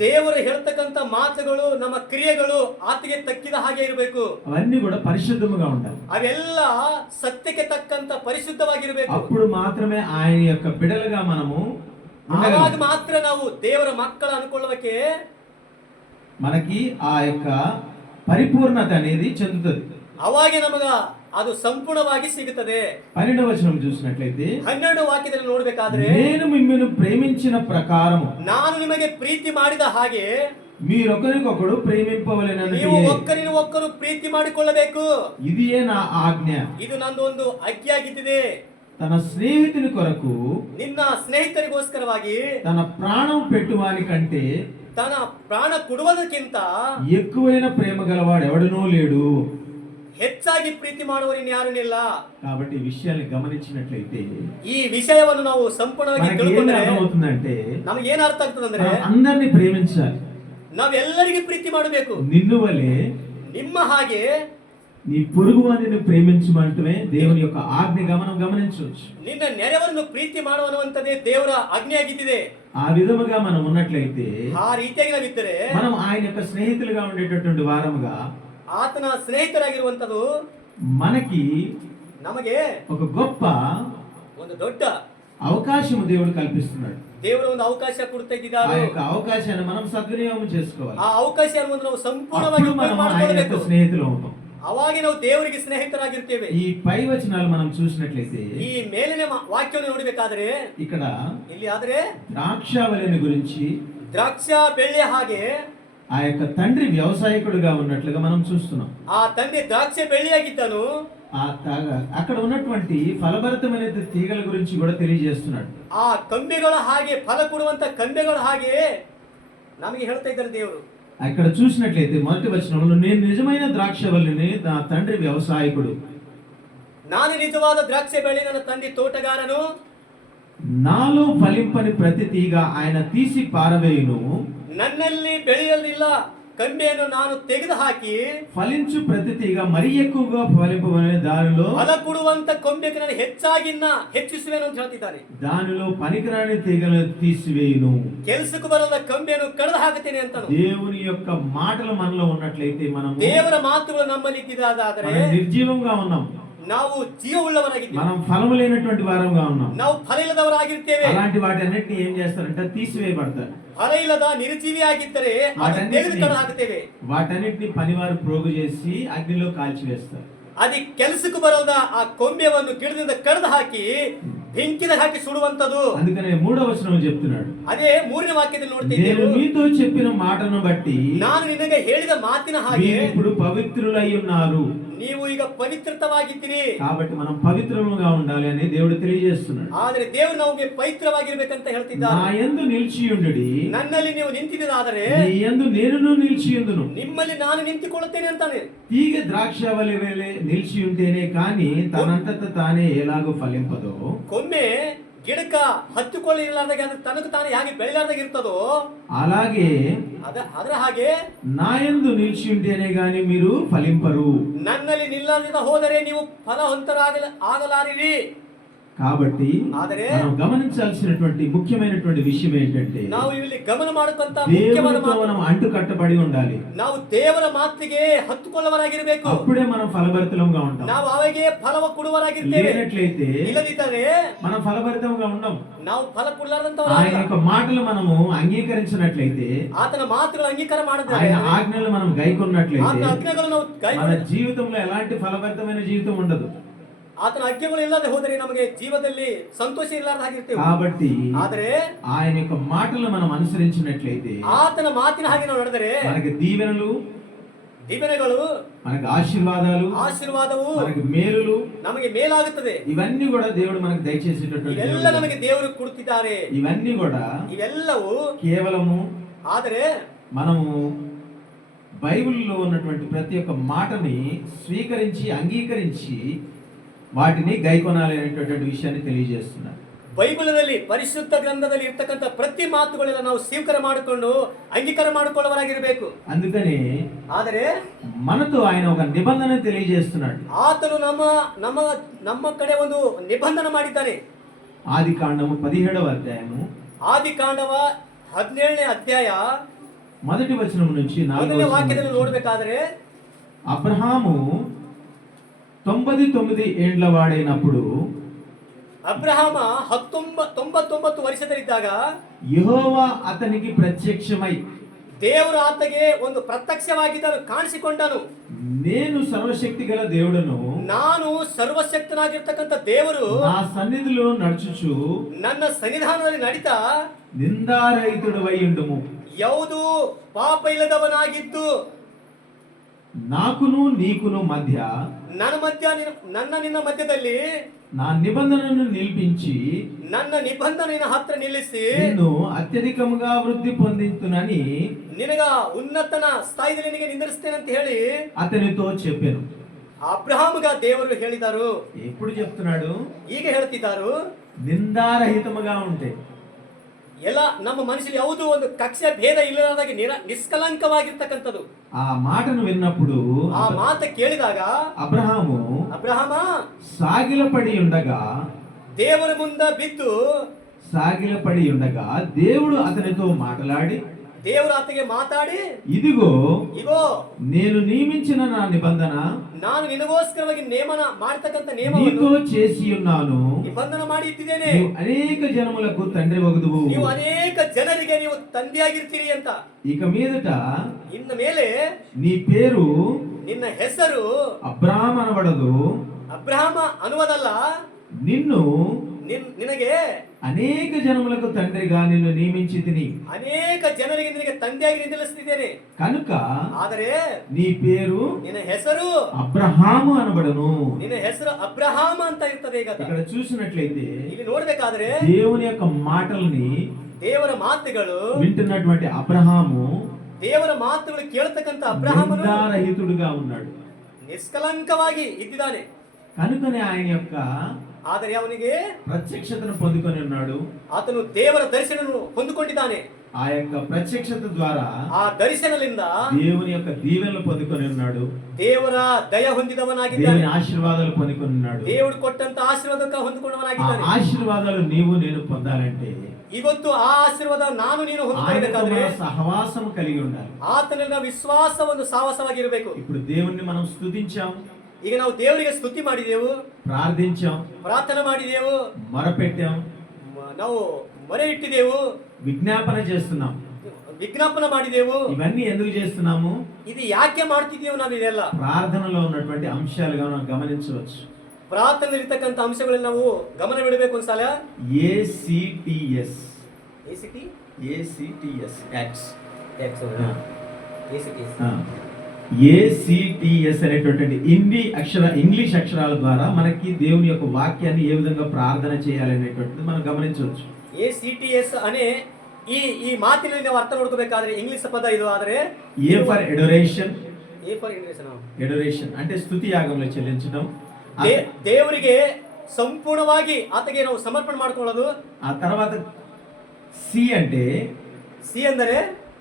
ದೇವರು ಹೇಳ್ತಕ್ಕಂಥ ಮಾತುಗಳು, ನಮ್ಮ ಕ್ರಿಯೆಗಳು ಆತಗೆ ತಕ್ಕಿದ ಹಾಗೆ ಇರಬೇಕು. అవన్నీ కూడా పరిశుద్ధముగా ఉండాలి. ಅವೆಲ್ಲ ಸತ್ಯಕ್ಕೆ ತಕ್ಕಂತ ಪರಿಶುದ್ಧವಾಗಿರಬೇಕು. అప్పుడు మాత్రమే ఆయన యొక్క బిడలుగా మనము ఉండగలం. ಆವಾಗ ಮಾತ್ರ ನಾವು ದೇವರ ಮಕ್ಕಳ ಅನ್ಕೊಳ್ಳೋಕೆ మనకి ఆ యొక్క పరిపూర్ణత అనేది చెందుతుంది. ಅವಾಗೆ ನಮಗ ಅದು ಸಂಪೂರ್ಣವಾಗಿ ಸಿಗುತ್ತದೆ. 12వ వచనం చూసినట్లయితే, 12 ವಾಕ್ಯದಲ್ಲಿ ನೋಡ್ಬೇಕಾದ್ರೆ, నేను మిమ్మల్ని ప్రేమించిన ప్రకారము ನಾನು ನಿಮಗೆ ಪ್ರೀತಿ ಮಾಡಿದ ಹಾಗೆ మీరొకరికొకడు ప్రేమింపవలెనని ನೀವು ಒಕ್ಕರಿನೊಕ್ಕರು ಪ್ರೀತಿ ಮಾಡಿಕೊಳ್ಳಬೇಕು. ఇదియే నా ఆజ్ఞ. ಇದು ನಂದೊಂದು ಆಜ್ಞೆಯಾಗಿದ್ದಿದೆ. తన స్నేహితుని కొరకు ನಿನ್ನ ಸ್ನೇಹಿತರಿಗೋಸ್ಕರವಾಗಿ తన ప్రాణం పెట్టువాని కంటే ತನ್ನ ಪ್ರಾಣ ಕೊಡುವುದಕ್ಕಿಂತ ఎక్కువైన ప్రేమ గలవాడు ఎవడనూ లేడు. ಹೆಚ್ಚಾಗಿ ಪ್ರೀತಿ ಮಾಡುವವನು ಯಾರೂ ಇಲ್ಲ. కాబట్టి ఈ విషయాన్ని గమనించినట్లయితే ಈ ವಿಷಯವನ್ನು ನಾವು ಸಂಪೂರ್ಣವಾಗಿ మనకి ఏం ತಿಳ್ಕೊಂಡ್ರೆ అర్థమవుతుందంటే, ನಮಗೆ ಏನ್ ಅರ್ಥ ಆಗ್ತದಂದ್ರೆ, మనం అందరినీ ప్రేమించాలి. ನಾವೆಲ್ಲರಿಗೆ ಪ್ರೀತಿ ಮಾಡಬೇಕು. నిన్ను వలే ನಿಮ್ಮ ಹಾಗೆ నీ పొరుగు వారిని ప్రేమించమంటమే దేవుని యొక్క ఆజ్ఞగా మనం గమనించవచ్చు. ನಿನ್ನ ನೆರೆಯವರನ್ನು ಪ್ರೀತಿ ಮಾಡುವನ್ನುವಂಥದ್ದೇ ದೇವರ ಆಜ್ಞೆಯಾಗಿದ್ದಿದೆ. ఆ విధముగా మనం ఉన్నట్లయితే ಆ ರೀತಿಯಾಗಿ ನಾವಿದ್ದರೆ మనం ఆయన యొక్క స్నేహితులుగా ఉండేటటువంటి వారముగా, ಆತನ ಸ್ನೇಹಿತರಾಗಿರುವಂತದ್ದು మనకి ನಮಗೆ ఒక గొప్ప ಒಂದು ದೊಡ್ಡ అవకాశం దేవుడు కల్పిస్తున్నాడు. ದೇವರ ಒಂದು ಅವಕಾಶ ಕೊಡ್ತಾ ఆ ಇದ್ದಾರೆ. యొక్క అవకాశాన్ని మనం సద్వినియోగం చేసుకోవాలి. ಆ ಅವಕಾಶ ಅನ್ನೋದು ನಾವು ಸಂಪೂರ್ಣವಾಗಿ అప్పుడు మనం ಉಪಯೋಗ ఆయన యొక్క ಮಾಡ್ಕೊಳ್ಬೇಕು. స్నేహితులు అవుతాం. ಅವಾಗ ನಾವು ದೇವರಿಗೆ ಸ್ನೇಹಿತರಾಗಿರ್ತೇವೆ. ఈ పై వచనాలు మనం చూసినట్లయితే, ಈ ಮೇಲಿನ ವಾಕ್ಯವನ್ನು ನೋಡಬೇಕಾದ್ರೆ ఇక్కడ ಇಲ್ಲಿ ಆದ್ರೆ ద్రాక్షావళిని గురించి ದ್ರಾಕ್ಷ ಬೆಳ್ಳಿಯ ಹಾಗೆ ఆ యొక్క తండ్రి వ్యవసాయకుడుగా ఉన్నట్లుగా మనం చూస్తున్నాం. ಆ ತಂದೆ ದ್ರಾಕ್ಷ ಬೆಳ್ಳಿಯಾಗಿದ್ದನು. అక్కడ ఉన్నటువంటి ఫలభరితమైన తీగల గురించి కూడా తెలియజేస్తున్నాడు. ಆ ಕಂಬೆಗಳ ಹಾಗೆ ಫಲ ಕೊಡುವಂತ ಕಂಬೆಗಳ ಹಾಗೆ ನಮಗೆ ಹೇಳ್ತಾ ಇದ್ದಾರೆ ದೇವರು. అక్కడ చూసినట్లయితే మొదటి వచనంలో, నేను నిజమైన ద్రాక్షవల్లిని, నా తండ్రి వ్యవసాయకుడు. ನಾನು ನಿಜವಾದ ದ್ರಾಕ್ಷೆ ಬೆಳ್ಳಿ, ನನ್ನ ತಂದೆ ತೋಟಗಾರನು. నాలో ఫలింపని ప్రతి తీగ ఆయన తీసి పారవేయును. ನನ್ನಲ್ಲಿ ಬೆಳೆಯಲಿಲ್ಲ ಕಂಬೆಯನ್ನು ನಾನು ತೆಗೆದು ಹಾಕಿ, ఫలించు ప్రతి తీగ మరి ఎక్కువగా ఫలింపబడే దానిలో ಫಲ ಕೊಡುವಂತ ಕೊಂಬೆಗೆ ನಾನು ಹೆಚ್ಚಿಸುವೆನು ಅಂತ ಹೇಳ್ತಿದ್ದಾರೆ. దానిలో పనికిరాని తీగలను తీసివేయును. ಕೆಲಸಕ್ಕೆ ಬರದ ಕಂಬೆಯನ್ನು ಕಳೆದು ಹಾಕುತ್ತೇನೆ ಅಂತ. దేవుని యొక్క మాటలు మనలో ఉన్నట్లయితే మనం ದೇವರ ಮಾತುಗಳು ನಮ್ಮಲ್ಲಿ ಇದ್ದಿದ್ದಾದರೆ నిర్జీవంగా ఉన్నాం. ನಾವು ಜೀವವುಳ್ಳವರಾಗಿದ್ದೇವೆ. మనం ఫలము లేనటువంటి వారంగా ఉన్నాం. ನಾವು ಫಲ ಇಲ್ಲದವರಾಗಿರ್ತೇವೆ. అలాంటి వాటి అన్నిటిని ఏం చేస్తారంటే తీసివేయబడతారు. ಫಲ ಇಲ್ಲದ ನಿರುಜೀವಿಯಾಗಿದ್ದರೆ ಅದನ್ನು ತೆಗೆದು ಕಳೆದು ಹಾಕುತ್ತೇವೆ. వాటన్నిటిని పనివారు ప్రోగు చేసి అగ్నిలో కాల్చివేస్తారు. ಅದಿ ಕೆಲಸಕ್ಕೆ ಬರದ ಆ ಕೊಂಬೆಯನ್ನು ಗಿಡದಿಂದ ಕಳೆದು ಹಾಕಿ ಬೆಂಕಿದಾಗ ಹಾಕಿ ಸುಡುವಂತದ್ದು. అందుకనే 3వ వచనం చెప్తున్నాడు, ಅದೇ 3ನೇ ವಾಕ್ಯದಲ್ಲಿ నేను ನೋಡ್ತಿದ್ದೇವೆ, మీతో చెప్పిన మాటను బట్టి ನಾನು ನಿನಗೆ ಹೇಳಿದ ಮಾತಿನ ಹಾಗೆ మీరు ఇప్పుడు పవిత్రులై ఉన్నారు. ನೀವು ಈಗ ಪವಿತ್ರವಾಗಿದ್ದೀರಿ. కాబట్టి మనం పవిత్రముగా ఉండాలి అని దేవుడు తెలియజేస్తున్నాడు. ಆದ್ರೆ ದೇವರು ನಮಗೆ ಪವಿತ್ರವಾಗಿರ್ಬೇಕಂತ నా ಹೇಳ್ತಿದ್ದಾರೆ. యందు నిలిచియుండుడి, ನನ್ನಲ್ಲಿ ನೀವು ನಿಂತಿದ್ದಾದರೆ నీ యందు నేనును నిలిచియుందును. ನಿಮ್ಮಲ್ಲಿ ನಾನು ನಿಂತುಕೊಳ್ಳುತ್ತೇನೆ ಅಂತಾನೆ. తీగ ద్రాక్షవల్లి వేలే నిలిచి ఉంటేనే కానీ తనంతట తానే ఎలాగో ఫలింపదో, ಕೊಮ್ಮೆ ಗಿಡಕ್ಕ ಹತ್ತಿಕೊಳ್ಳಿರ್ಲಾರ್ದಾಗ ಅಂದ್ರೆ ತನಕ ತಾನೇ ಹೇಗೆ ಬೆಳೆಲಾರ್ದಾಗ ಇರ್ತದೋ అలాగే ಅದರ ಹಾಗೆ నా యందు నిలిచి ఉంటేనే గాని మీరు ఫలింపరు. ನನ್ನಲ್ಲಿ ನಿಲ್ಲದ ಹೋದರೆ ನೀವು ಆಗಲಾರಿರಿ. కాబట్టి ಆದರೆ మనం గమనించాల్సినటువంటి ముఖ్యమైనటువంటి విషయం ఏంటంటే, ನಾವು ಇಲ್ಲಿ ಗಮನ ಮಾಡಕಂತ ಮುಖ್ಯವಾದ దేవునితో ಮಾತು, మనం అంటు కట్టబడి ఉండాలి. ನಾವು ದೇವರ ಮಾತಿಗೆ ಹತ್ತುಕೊಳ್ಳವರಾಗಿರಬೇಕು. అప్పుడే మనం ఫలభరితంగా ఉంటాం. ನಾವು ಅವಾಗೆ ಫಲವ ಕೊಡುವರಾಗಿರ್ತೇವೆ. లేనట్లయితే ಇಲ್ಲದಿದ್ದರೆ మనం ఫలభరితంగా ఉండం. ನಾವು ಫಲ ఆయన ಕೊಡಲಾರ್ದಂತವರಾಗ. యొక్క మాటలు మనము అంగీకరించినట్లయితే, ಆತನ ಮಾತುಗಳು ಅಂಗೀಕಾರ ಮಾಡಿದ್ರೆ, ఆయన ఆజ్ఞలు మనం గైకొన్నట్లయితే ಆತನ ಆಜ್ಞೆಗಳು ನಾವು మన జీవితంలో ఎలాంటి ఫలభరితమైన జీవితం ఉండదు. ಆತನ ಆಜ್ಞೆಗಳು ಇಲ್ಲದೆ ಹೋದರೆ ನಮಗೆ ಜೀವನದಲ್ಲಿ ಸಂತೋಷ ಇಲ್ಲದ ಹಾಗಿರ್ತೇವೆ. కాబట్టి ಆದರೆ ఆయన యొక్క మాటలను మనం అనుసరించినట్లయితే ಆತನ ಮಾತಿನ ಹಾಗೆ ನಾವು ನಡೆದರೆ మనకి దీవెనలు, దీవెనಗಳು, మనకు ఆశీర్వాదాలు, మనకు మేలులు, ನಮಗೆ ಮೇಲಾಗುತ್ತದೆ. ఇవన్నీ కూడా దేవుడు మనకు దయచేసేటటువంటి ಇವೆಲ್ಲ ನಮಗೆ ದೇವರು ಕೊಡುತ್ತಿದ್ದಾರೆ. ఇవన్నీ కూడా ಇವೆಲ್ಲವೂ కేవలము ಆದರೆ మనము బైబిల్లో ఉన్నటువంటి ప్రతి ఒక్క మాటని స్వీకరించి అంగీకరించి వాటిని గైకొనాలి అనేటటువంటి విషయాన్ని తెలియజేస్తున్నారు. ಬೈಬಲ್ನಲ್ಲಿ ಪರಿಶುದ್ಧ ಗ್ರಂಥದಲ್ಲಿ ಇರ್ತಕ್ಕಂಥ ಪ್ರತಿ ಮಾತುಗಳೆಲ್ಲ ನಾವು ಸ್ವೀಕಾರ ಮಾಡಿಕೊಂಡು ಅಂಗೀಕಾರ ಮಾಡಿಕೊಳ್ಳುವರಾಗಿರಬೇಕು. అందుకని ಆದರೆ మనతో ఆయన ఒక నిబంధన తెలియజేస్తున్నాడు. ಆತನು ನಮ್ಮ ನಮ್ಮ ನಮ್ಮ ಕಡೆ ಒಂದು ನಿಬಂಧನ ಮಾಡಿದ್ದಾನೆ. ఆదికాండము 17వ అధ్యాయము ಆದಿಕಾಂಡವ 17ನೇ ಅಧ್ಯಾಯ మొదటి వచనం నుంచి 4వ ಮೊದಲನೇ వచనం ವಾಕ್ಯದಲ್ಲಿ వరకు. ನೋಡ್ಬೇಕಾದ್ರೆ అబ్రహాము 99 ఏండ్ల వాడైనప్పుడు ಅಬ್ರಹಾಮ 99 ವರ್ಷದಲ್ಲಿದ್ದಾಗ యెహోవా అతనికి ప్రత్యక్షమై ದೇವರು ಆತಗೆ ಒಂದು ಪ್ರತ್ಯಕ್ಷವಾಗಿದ್ದನು, ಕಾಣಿಸಿಕೊಂಡನು. నేను సర్వశక్తి గల దేవుడను, ನಾನು ಸರ್ವಶಕ್ತನಾಗಿರ್ತಕ್ಕಂಥ ದೇವರು నా సన్నిధిలో నడుచుచు ನನ್ನ ಸನ್ನಿಧಾನದಲ್ಲಿ ನಡೀತಾ నిందారహితుడవై ఉండుము. ಯಾವುದು ಪಾಪ ಇಲ್ಲದವನಾಗಿದ್ದು నాకును నీకును మధ్య ನನ್ನ ನಿನ್ನ ಮಧ್ಯದಲ್ಲಿ నా నిబంధనను నిలిపించి ನನ್ನ ನಿಬಂಧನೆಯ ಹತ್ರ ನಿಲ್ಲಿಸಿ నిన్ను అత్యధికముగా వృద్ధి పొందించునని ನಿನಗ ಉನ್ನತನ ಸ್ಥಾಯಿದಲ್ಲಿ ನಿನಗೆ ನಿಂದಿರಿಸ್ತೇನೆ ಅಂತ ಹೇಳಿ అతనితో చెప్పాను. ಅಬ್ರಹಾಮಗ ದೇವರು ಹೇಳಿದರು. ఎప్పుడు చెప్తున్నాడు? ಈಗ ಹೇಳ್ತಿದ್ದಾರು, నిందారహితముగా ఉంటే, ಎಲ್ಲ ನಮ್ಮ ಮನುಷ್ಯರು ಯಾವುದೂ ಒಂದು ಕಕ್ಷೆ ಭೇದ ಇಲ್ಲದಾಗಿ ನಿಷ್ಕಲಂಕವಾಗಿರ್ತಕ್ಕಂಥದ್ದು. ఆ మాటను విన్నప్పుడు ಆ ಮಾತು ಕೇಳಿದಾಗ అబ్రహాము ಸಾಗಿಲಪಡಿ ఉండగా ದೇವರ ಮುಂದೆ ಬಿದ್ದು సాగిలపడి ఉండగా దేవుడు అతనితో మాట్లాడి ದೇವರು ಆತಗೆ ಮಾತಾಡಿ, ఇదిగో నేను నియమించిన నా నిబంధన ನಾನು ನಿನಗೋಸ್ಕರವಾಗಿ ನೇಮನ ಮಾಡತಕ್ಕಂತ నీతో చేసి ఉన్నాను. ನಿಬಂಧನ ಮಾಡಿ ಇಟ್ಟಿದ್ದೇನೆ. నీవు అనేక జనములకు తండ్రి వగుదువు. ನೀವು ಅನೇಕ ಜನರಿಗೆ ನೀವು ತಂದೆಯಾಗಿರ್ತೀರಿ ಅಂತ. ఇక మీదట ಇನ್ನ ಮೇಲೆ నీ పేరు ನಿನ್ನ ಹೆಸರು అబ్రహాం అనబడదు, ಅಬ್ರಹಾಮ ಅನ್ನುವುದಲ್ಲ, నిన్ను ನಿನಗೆ అనేక జనములకు తండ్రిగా నిన్ను నియమించి తిని, ಅನೇಕ ಜನರಿಗೆ ನಿನಗೆ ತಂದೆಯಾಗಿ ನಿಲ್ಲಿಸುತ್ತಿದ್ದೇನೆ. కనుక ಆದರೆ నీ పేరు ನಿನ್ನ ಹೆಸರು అబ్రహాము అనబడను. ನಿನ್ನ ಹೆಸರು ಅಬ್ರಹಾಮ ಅಂತ ಇರ್ತದೆ. ಈಗ ఇక్కడ చూసినట్లయితే ಇಲ್ಲಿ ನೋಡ್ಬೇಕಾದ್ರೆ దేవుని యొక్క మాటల్ని ದೇವರ ಮಾತುಗಳು వింటున్నటువంటి అబ్రహాము ದೇವರ ಮಾತುಗಳು ಕೇಳತಕ್ಕಂತ ಅಬ್ರಹಾಮನು నిందారహితుడుగా ఉన్నాడు. ನಿಷ್ಕಲಂಕವಾಗಿ ಇದ್ದಿದ್ದಾನೆ. కనుకనే ఆయన యొక్క ಆದರೆ ಅವನಿಗೆ ప్రత్యక్షతను పొందుకొని ఉన్నాడు. ಆತನು ದೇವರ ದರ್ಶನವನ್ನು ಹೊಂದಿಕೊಂಡಿದ್ದಾನೆ. ఆ యొక్క ప్రత్యక్షత ద్వారా ಆ ದರ್ಶನದಿಂದ దేవుని యొక్క దీవెనలు పొందుకొని ఉన్నాడు. ದೇವರ ದಯ ಹೊಂದಿದವನಾಗಿದ್ದಾನೆ. దేవుని ఆశీర్వాదాలు పొందుకొని ఉన్నాడు. దేవుడు ಕೊಟ್ಟಂತ ಆಶೀರ್ವಾದಕ್ಕೆ ఆ ಹೊಂದಿಕೊಂಡವನಾಗಿದ್ದಾನೆ. ఆశీర్వాదాలు నీవు నేను పొందాలంటే ಇವತ್ತು ಆ ಆಶೀರ್ವಾದ ನಾನು ನೀನು ఆయనతో ಹೊಂದಿಕೊಳ್ಳಬೇಕಾದ್ರೆ మనం సహవాసం కలిగి ఉండాలి. ಆತನ ವಿಶ್ವಾಸ ಒಂದು ಸಾಹಸವಾಗಿರಬೇಕು. ఇప్పుడు దేవుణ్ణి మనం స్తుతించాం, ಈಗ ನಾವು ದೇವರಿಗೆ ಸ್ತುತಿ ಮಾಡಿದೆವು, ప్రార్థించాం, ಪ್ರಾರ್ಥನೆ ಮಾಡಿದೆವು, మొరపెట్టాం, ನಾವು ಮೊರೆ ಇಟ್ಟಿದೆವು, విజ్ఞాపన చేస్తున్నాం. ವಿಜ್ಞಾಪನೆ ಮಾಡಿದೆವು. ఇవన్నీ ఎందుకు చేస్తున్నాము? ಇದು ಯಾಕೆ ಮಾಡ್ತಿದ್ದೇವೆ ನಾವು ಇದೆಲ್ಲ? ప్రార్థనలో ఉన్నటువంటి అంశాలుగా మనం గమనించవచ్చు. ಪ್ರಾರ್ಥನೆಯಲ್ಲಿರ್ತಕ್ಕಂಥ ಅಂಶಗಳನ್ನು ನಾವು ಗಮನವಿಡಬೇಕು. ಒಂದ್ಸಲ ACTS ACTS అనేటువంటి ఇంగ్లీష్ అక్షరాల ద్వారా మనకి దేవుని యొక్క వాక్యాన్ని ఏ విధంగా ప్రార్థన చేయాలనేటువంటిది మనం గమనించవచ్చు. ACTS అనే ಈ ಮಾತಿನಲ್ಲಿ ನಾವು ಅರ್ಥ ನೋಡ್ಕೋಬೇಕಾದ್ರೆ ಇಂಗ್ಲಿಷ್ ಪದ ಇದು. ಆದರೆ A for adoration అంటే స్తుతి యాగంలో చెల్లించడం, ದೇವರಿಗೆ ಸಂಪೂರ್ಣವಾಗಿ ಆತಗೆ ನಾವು ಸಮರ್ಪಣೆ ಮಾಡ್ಕೊಳ್ಳೋದು. ఆ తర్వాత సి ಅಂದರೆ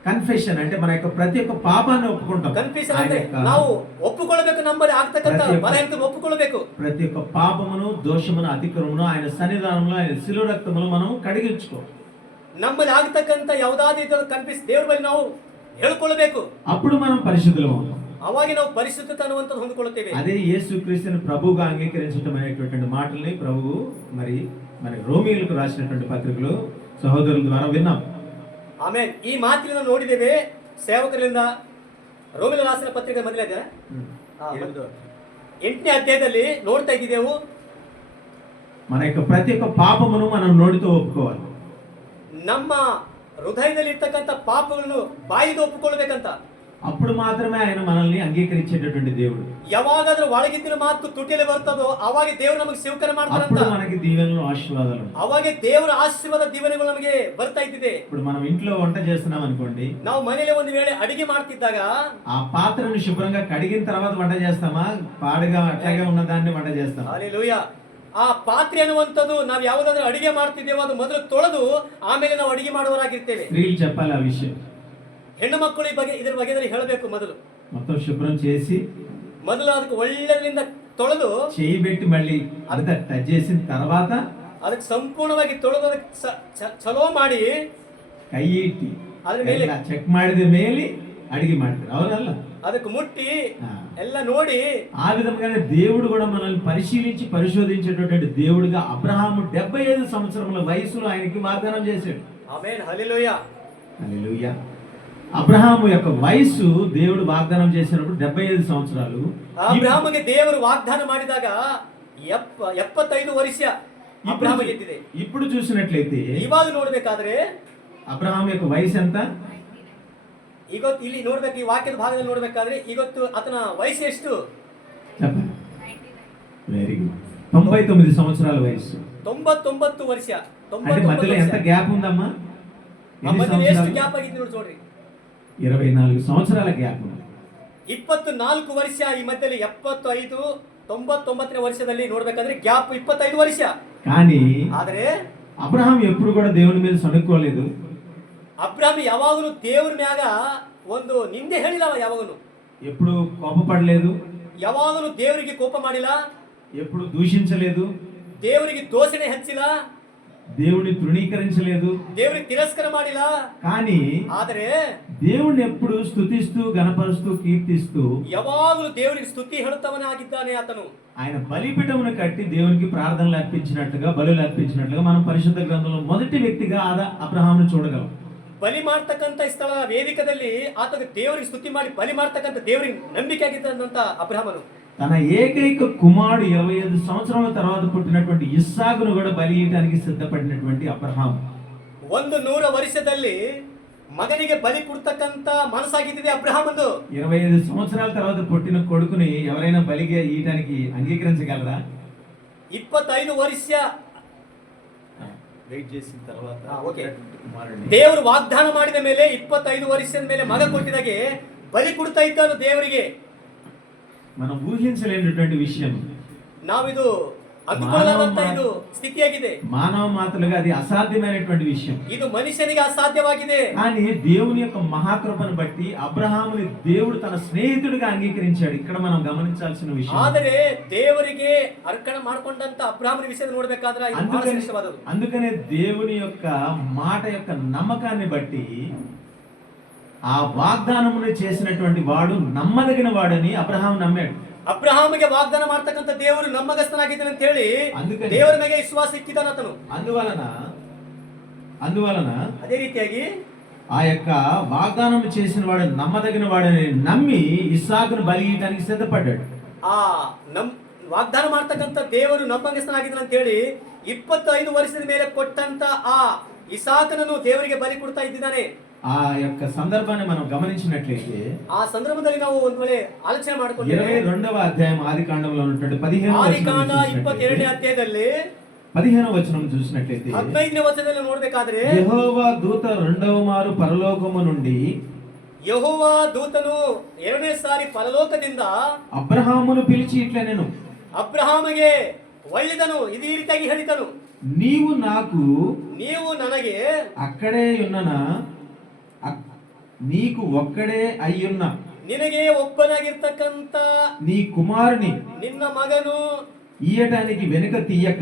కన్ఫెషన్, అంటే మన యొక్క ప్రతి ఒక్క పాపాన్ని ఒప్పుకుంటాం. ಕನ್ಫೆಷನ್ ಅಂದ್ರೆ ನಾವು ಒಪ್ಪಿಕೊಳ್ಳಬೇಕು, ನಮ್ಮಲ್ಲಿ ಆಗ್ತಕ್ಕಂತ ಬಲಹೀನತೆಯನ್ನು ಒಪ್ಪಿಕೊಳ್ಳಬೇಕು. ప్రతి ఒక్క పాపమును, దోషమును, అతిక్రమమును ఆయన సన్నిధానంలో, ఆయన శిలువ రక్తములో మనం కడిగించుకో. ನಮ್ಮಲ್ಲಿ ಆಗ್ತಕ್ಕಂತ ಯಾವುದಾದ್ರೂ ಕನ್ಫೆಸ್ ದೇವರ ಬಳಿ ನಾವು ಹೇಳ್ಕೊಳ್ಬೇಕು. అప్పుడు మనం పరిశుద్ధులం అవుతాం. ಅವಾಗ ನಾವು ಪರಿಶುದ್ಧತೆ ಅನ್ನುವಂಥದ್ದು ಹೊಂದಿಕೊಳ್ಳುತ್ತೇವೆ. అదే యేసుక్రీస్తుని ప్రభువుగా అంగీకరించడం అనేటువంటి మాటల్ని ప్రభువు మరి రోమియోలకు రాసినటువంటి పత్రికలో సహోదరుల ద్వారా విన్నాం. ಆಮೇಲೆ ಈ ಮಾತಿನ ನೋಡಿದ್ದೇವೆ ಸೇವಕರಿಂದ. ರೋಮಿಲ ರಾಸಿನ ಪತ್ರಿಕೆ ಮೊದಲ 8ನೇ ಅಧ್ಯಾಯದಲ್ಲಿ ನೋಡ್ತಾ ಇದ್ದೇವೆ. మన యొక్క ప్రతి ఒక్క పాపమును మనం నోటితో ఒప్పుకోవాలి. ನಮ್ಮ ಹೃದಯದಲ್ಲಿ ಇರ್ತಕ್ಕಂಥ ಪಾಪಗಳನ್ನು ಬಾಯಿಗೆ ಒಪ್ಪಿಕೊಳ್ಳಬೇಕಂತ. అప్పుడు మాత్రమే ఆయన మనల్ని అంగీకరించేటటువంటి దేవుడు. ಯಾವಾಗಾದ್ರೂ ಒಳಗಿದ್ದಿನ ಮಾತು ತುಟಿಯಲ್ಲಿ ಬರ್ತದೋ ಅವಾಗ ದೇವರು ನಮಗೆ ಸ್ವೀಕಾರ ಮಾಡ್ತಾರಂತ. అప్పుడు మనకి దీవెనలు ఆశీర్వాదాలు. ಅವಾಗ ದೇವರ ಆಶೀರ್ವಾದ దీవెనಗಳು ನಮಗೆ ಬರ್ತಾ ಇದ್ದಿದೆ. ఇప్పుడు మనం ఇంట్లో వంట చేస్తున్నాం అనుకోండి, ನಾವು ಮನೆಯಲ್ಲಿ ಒಂದು ವೇಳೆ ಅಡಿಗೆ ಮಾಡ್ತಿದ್ದಾಗ ఆ పాత్రను శుభ్రంగా కడిగిన తర్వాత వంట చేస్తామా, పాడుగా అట్లాగే ఉన్న దాన్ని వంట చేస్తామా? ಹಲ್ಲೆಲೂಯಾ. ಆ ಪಾತ್ರೆ ಅನ್ನುವಂಥದ್ದು ನಾವು ಯಾವುದಾದ್ರೂ ಅಡಿಗೆ ಮಾಡ್ತಿದ್ದೇವೋ ಅದು ಮೊದಲು ತೊಳೆದು ಆಮೇಲೆ ನಾವು ಅಡಿಗೆ ಮಾಡುವವರಾಗಿರ್ತೇವೆ. స్త్రీలు చెప్పాలి ఆ విషయం. ಹೆಣ್ಣು ಮಕ್ಕಳು ಈ ಬಗ್ಗೆ ಇದರ ಬಗ್ಗೆ ಹೇಳಬೇಕು. ಮೊದಲು మొత్తం శుభ్రం చేసి ಮೊದಲು ಅದಕ್ಕೆ ಒಳ್ಳೆದಿಂದ ತೊಳೆದು చేయి పెట్టి మళ్ళీ అంతా టచ్ చేసిన తర్వాత ಅದಕ್ಕೆ ಸಂಪೂರ್ಣವಾಗಿ ತೊಳೆದು ಅದಕ್ಕೆ ಚಲೋ ಮಾಡಿ ಕೈ ಇಟ್ಟಿ ಅದ್ರ ಮೇಲೆ ಚೆಕ್ ಮಾಡಿದ ಮೇಲೆ అడిగి ಮಾಡ್ತಾರೆ ಅವರಲ್ಲ, ಅದಕ್ಕೆ ಮುಟ್ಟಿ ಎಲ್ಲ ನೋಡಿ. ఆ విధంగానే దేవుడు కూడా మనల్ని పరిశీలించి పరిశోధించేటటువంటి దేవుడుగా అబ్రహాము 75 సంవత్సరముల వయసులో ఆయనకి వాగ్దానం చేశాడు. ఆమేన్. హల్లెలూయా. హల్లెలూయా. అబ్రహాము యొక్క వయసు దేవుడు వాగ్దానం చేసినప్పుడు 75 సంవత్సరాలు. ಅಬ್ರಹಾಮಿಗೆ ದೇವರು ವಾಗ್ದಾನ ಮಾಡಿದಾಗ 75 ವರ್ಷ ಅಬ್ರಹಾಮಿಗೆ ಇದ್ದಿದೆ. ఇప్పుడు చూసినట్లయితే ಇವಾಗ ನೋಡ್ಬೇಕಾದ್ರೆ అబ్రహాము యొక్క వయసు ఎంత? ಇವತ್ತು ಇಲ್ಲಿ ನೋಡ್ಬೇಕು, ಈ ವಾಕ್ಯದ ಭಾಗದಲ್ಲಿ ನೋಡ್ಬೇಕಾದ್ರೆ ಇವತ್ತು ಆತನ ವಯಸ್ಸು ಎಷ್ಟು? చెప్పండి. Very good. 99 సంవత్సరాల వయసు. 99 ವರ್ಷ. అంటే మధ్యలో ఎంత గ్యాప్ ఉందమ్మా? ಎಷ್ಟು ಗ್ಯಾಪ್ ಆಗಿದೆ ನೋಡ್ರಿ. 24 సంవత్సరాల గ్యాప్ ఉంది. 24 ವರ್ಷ ಈ ಮಧ್ಯದಲ್ಲಿ 75 99ನೇ ವರ್ಷದಲ್ಲಿ ನೋಡ್ಬೇಕಾದ್ರೆ ಗ್ಯಾಪ್ 25 ವರ್ಷ. కానీ ಆದ್ರೆ అబ్రహాం ఎప్పుడు కూడా దేవుని మీద సనుక్కోలేదు. ಅಬ್ರಹಾಂ ಯಾವಾಗಲೂ ದೇವರ ಮ್ಯಾಗ ಒಂದು ನಿಂದೆ ಹೇಳಿಲ್ಲ. ಯಾವಾಗಲೂ ఎప్పుడు కోపపడలేదు, ಯಾವಾಗಲೂ ದೇವರಿಗೆ ಕೋಪ ಮಾಡಿಲ್ಲ, ఎప్పుడు దూషించలేదు, ದೇವರಿಗೆ ದೋಷಣೆ ಹಚ್ಚಿಲ್ಲ, దేవుని తృణీకరించలేదు, ದೇವರಿಗೆ ತಿರಸ್ಕಾರ ಮಾಡಿಲ್ಲ. కానీ ಆದರೆ దేవుణ్ణి ఎప్పుడు స్తుతిస్తూ గణపరుస్తూ కీర్తిస్తూ ಯಾವಾಗಲೂ ದೇವರಿಗೆ ಸ್ತುತಿ ಹೇಳುತ್ತವನೇ ಆಗಿದ್ದಾನೆ ಆತನು. ఆయన బలిపీఠమును కట్టి దేవునికి ప్రార్థనలు అర్పించినట్లుగా, బలులు అర్పించినట్లుగా మనం పరిశుద్ధ గ్రంథంలో మొదటి వ్యక్తిగా అబ్రహామును చూడగలం. ಬಲಿ ಮಾಡ್ತಕ್ಕಂಥ ಸ್ಥಳ ವೇದಿಕದಲ್ಲಿ ಆತಗೆ ದೇವರಿಗೆ ಸ್ತುತಿ ಮಾಡಿ ಬಲಿ ಮಾಡ್ತಕ್ಕಂಥ ದೇವರಿಗೆ ನಂಬಿಕೆ ಆಗಿದ್ದಂತ ಅಬ್ರಹಾಮನು తన ఏకైక కుమారుడు 25 సంవత్సరాల తర్వాత పుట్టినటువంటి ఇస్సాకును కూడా బలి ఇవ్వడానికి సిద్ధపడినటువంటి అబ్రహాం 100 ವರ್ಷದಲ್ಲಿ మగనిಗೆ బలి కొడತಕ್ಕಂಥ మనసాగిద్దిದೆ అబ్రహామంದು. 25 సంవత్సరాల తర్వాత పుట్టిన కొడుకుని ఎవరైనా బలిగా ఇవ్వడానికి అంగీకరించగలరా? 25 ವರ್ಷ వెయిట్ చేసిన తర్వాత ದೇವರು ವಾಗ್ದಾನ ಮಾಡಿದ ಮೇಲೆ 25 ವರ್ಷದ ಮೇಲೆ ಮಗ ಕೊಟ್ಟಿದಾಗೆ ಬಲಿ ಕೊಡ್ತಾ ಇದ್ದಾನು ದೇವರಿಗೆ. మనం ఊహించలేనటువంటి విషయం. ನಾವಿದು ಅಂದುಕೊಳ್ಳಲಾರಂತ ಇದು ಸ್ಥಿತಿಯಾಗಿದೆ. మానవ మాత్రలుగా అది అసాధ్యమైనటువంటి విషయం. ಇದು ಮನುಷ್ಯನಿಗೆ ಅಸಾಧ್ಯವಾಗಿದೆ. కానీ దేవుని యొక్క మహాకృపను బట్టి అబ్రహాముని దేవుడు తన స్నేహితుడిగా అంగీకరించాడు. ఇక్కడ మనం గమనించాల్సిన విషయం. ಆದರೆ ದೇವರಿಗೆ ಅರ್ಪಣೆ ಮಾಡಿಕೊಂಡಂತ ಅಬ್ರಹಾಮನ ವಿಷಯ ನೋಡಬೇಕಾದ್ರೆ ಇದು ಬಹಳ ಶ್ರೇಷ್ಠವಾದದ್ದು. అందుకనే దేవుని యొక్క మాట యొక్క నమ్మకాన్ని బట్టి ఆ వాగ్దానమును చేసినటువంటి వాడు నమ్మదగిన వాడని అబ్రహాము నమ్మాడు. ಅಬ್ರಹಾಮಿಗೆ ವಾಗ್ದಾನ ಮಾಡ್ತಕ್ಕಂಥ ದೇವರು ನಮ್ಮಗಸ್ತನಾಗಿದ್ದಾನೆ ಅಂತ ಹೇಳಿ ದೇವರ ಮೇಲೆ ವಿಶ್ವಾಸ ಇಕ್ಕಿದ್ದಾನೆ ಆತನು. అందువలన ಅದೇ ರೀತಿಯಾಗಿ ఆ యొక్క వాగ్దానం చేసిన వాడు నమ్మదగిన వాడని నమ్మి ఇస్సాకును బలి ఇవ్వడానికి సిద్ధపడ్డాడు. ಆ ವಾಗ್ದಾನ ಮಾಡ್ತಕ್ಕಂಥ ದೇವರು ನಮ್ಮಗಸ್ತನಾಗಿದ್ದಾನೆ ಅಂತ ಹೇಳಿ 25 ವರ್ಷದ ಮೇಲೆ ಕೊಟ್ಟಂತ ಆ ಇಸಾಕನನ್ನು ದೇವರಿಗೆ ಬಲಿ ಕೊಡ್ತಾ ಇದ್ದಾನೆ. ఆ యొక్క సందర్భాన్ని మనం గమనించినట్లయితే ఆ సందర్భದಲ್ಲಿ ನಾವು ಒಂದು ವೇಳೆ ಆಲೋಚನೆ ಮಾಡಿಕೊಂಡ್ರೆ 22వ అధ్యాయం ఆదికాండంలో ఉన్నటువంటి 15వ ಆದಿಕಾಂಡ 22ನೇ ಅಧ್ಯಾಯದಲ್ಲಿ 15వ వచనం చూసినట్లయితే 15ನೇ ವಚನದಲ್ಲಿ ನೋಡಬೇಕಾದ್ರೆ యెహోవా దూత రెండవ మారు పరలోకము నుండి ಯೆಹೋವಾ ದೂತನು ಎರಡನೇ ಸಾರಿ ಪರಲೋಕದಿಂದ అబ్రహామును పిలిచి ఇట్లా నేను ಅಬ್ರಹಾಮಿಗೆ ಒಳ್ಳೆದನು ಇದೇ ರೀತಿಯಾಗಿ ಹೇಳಿದನು, ನೀವು ನನಗೆ అక్కడే ఉన్ననా, నీకు ఒక్కడే అయ్యున్న ನಿನಗೆ ಒಬ್ಬನಾಗಿರ್ತಕ್ಕಂತ నీ కుమారుని ನಿನ್ನ ಮಗನು ఇయ్యటానికి వెనుక తీయక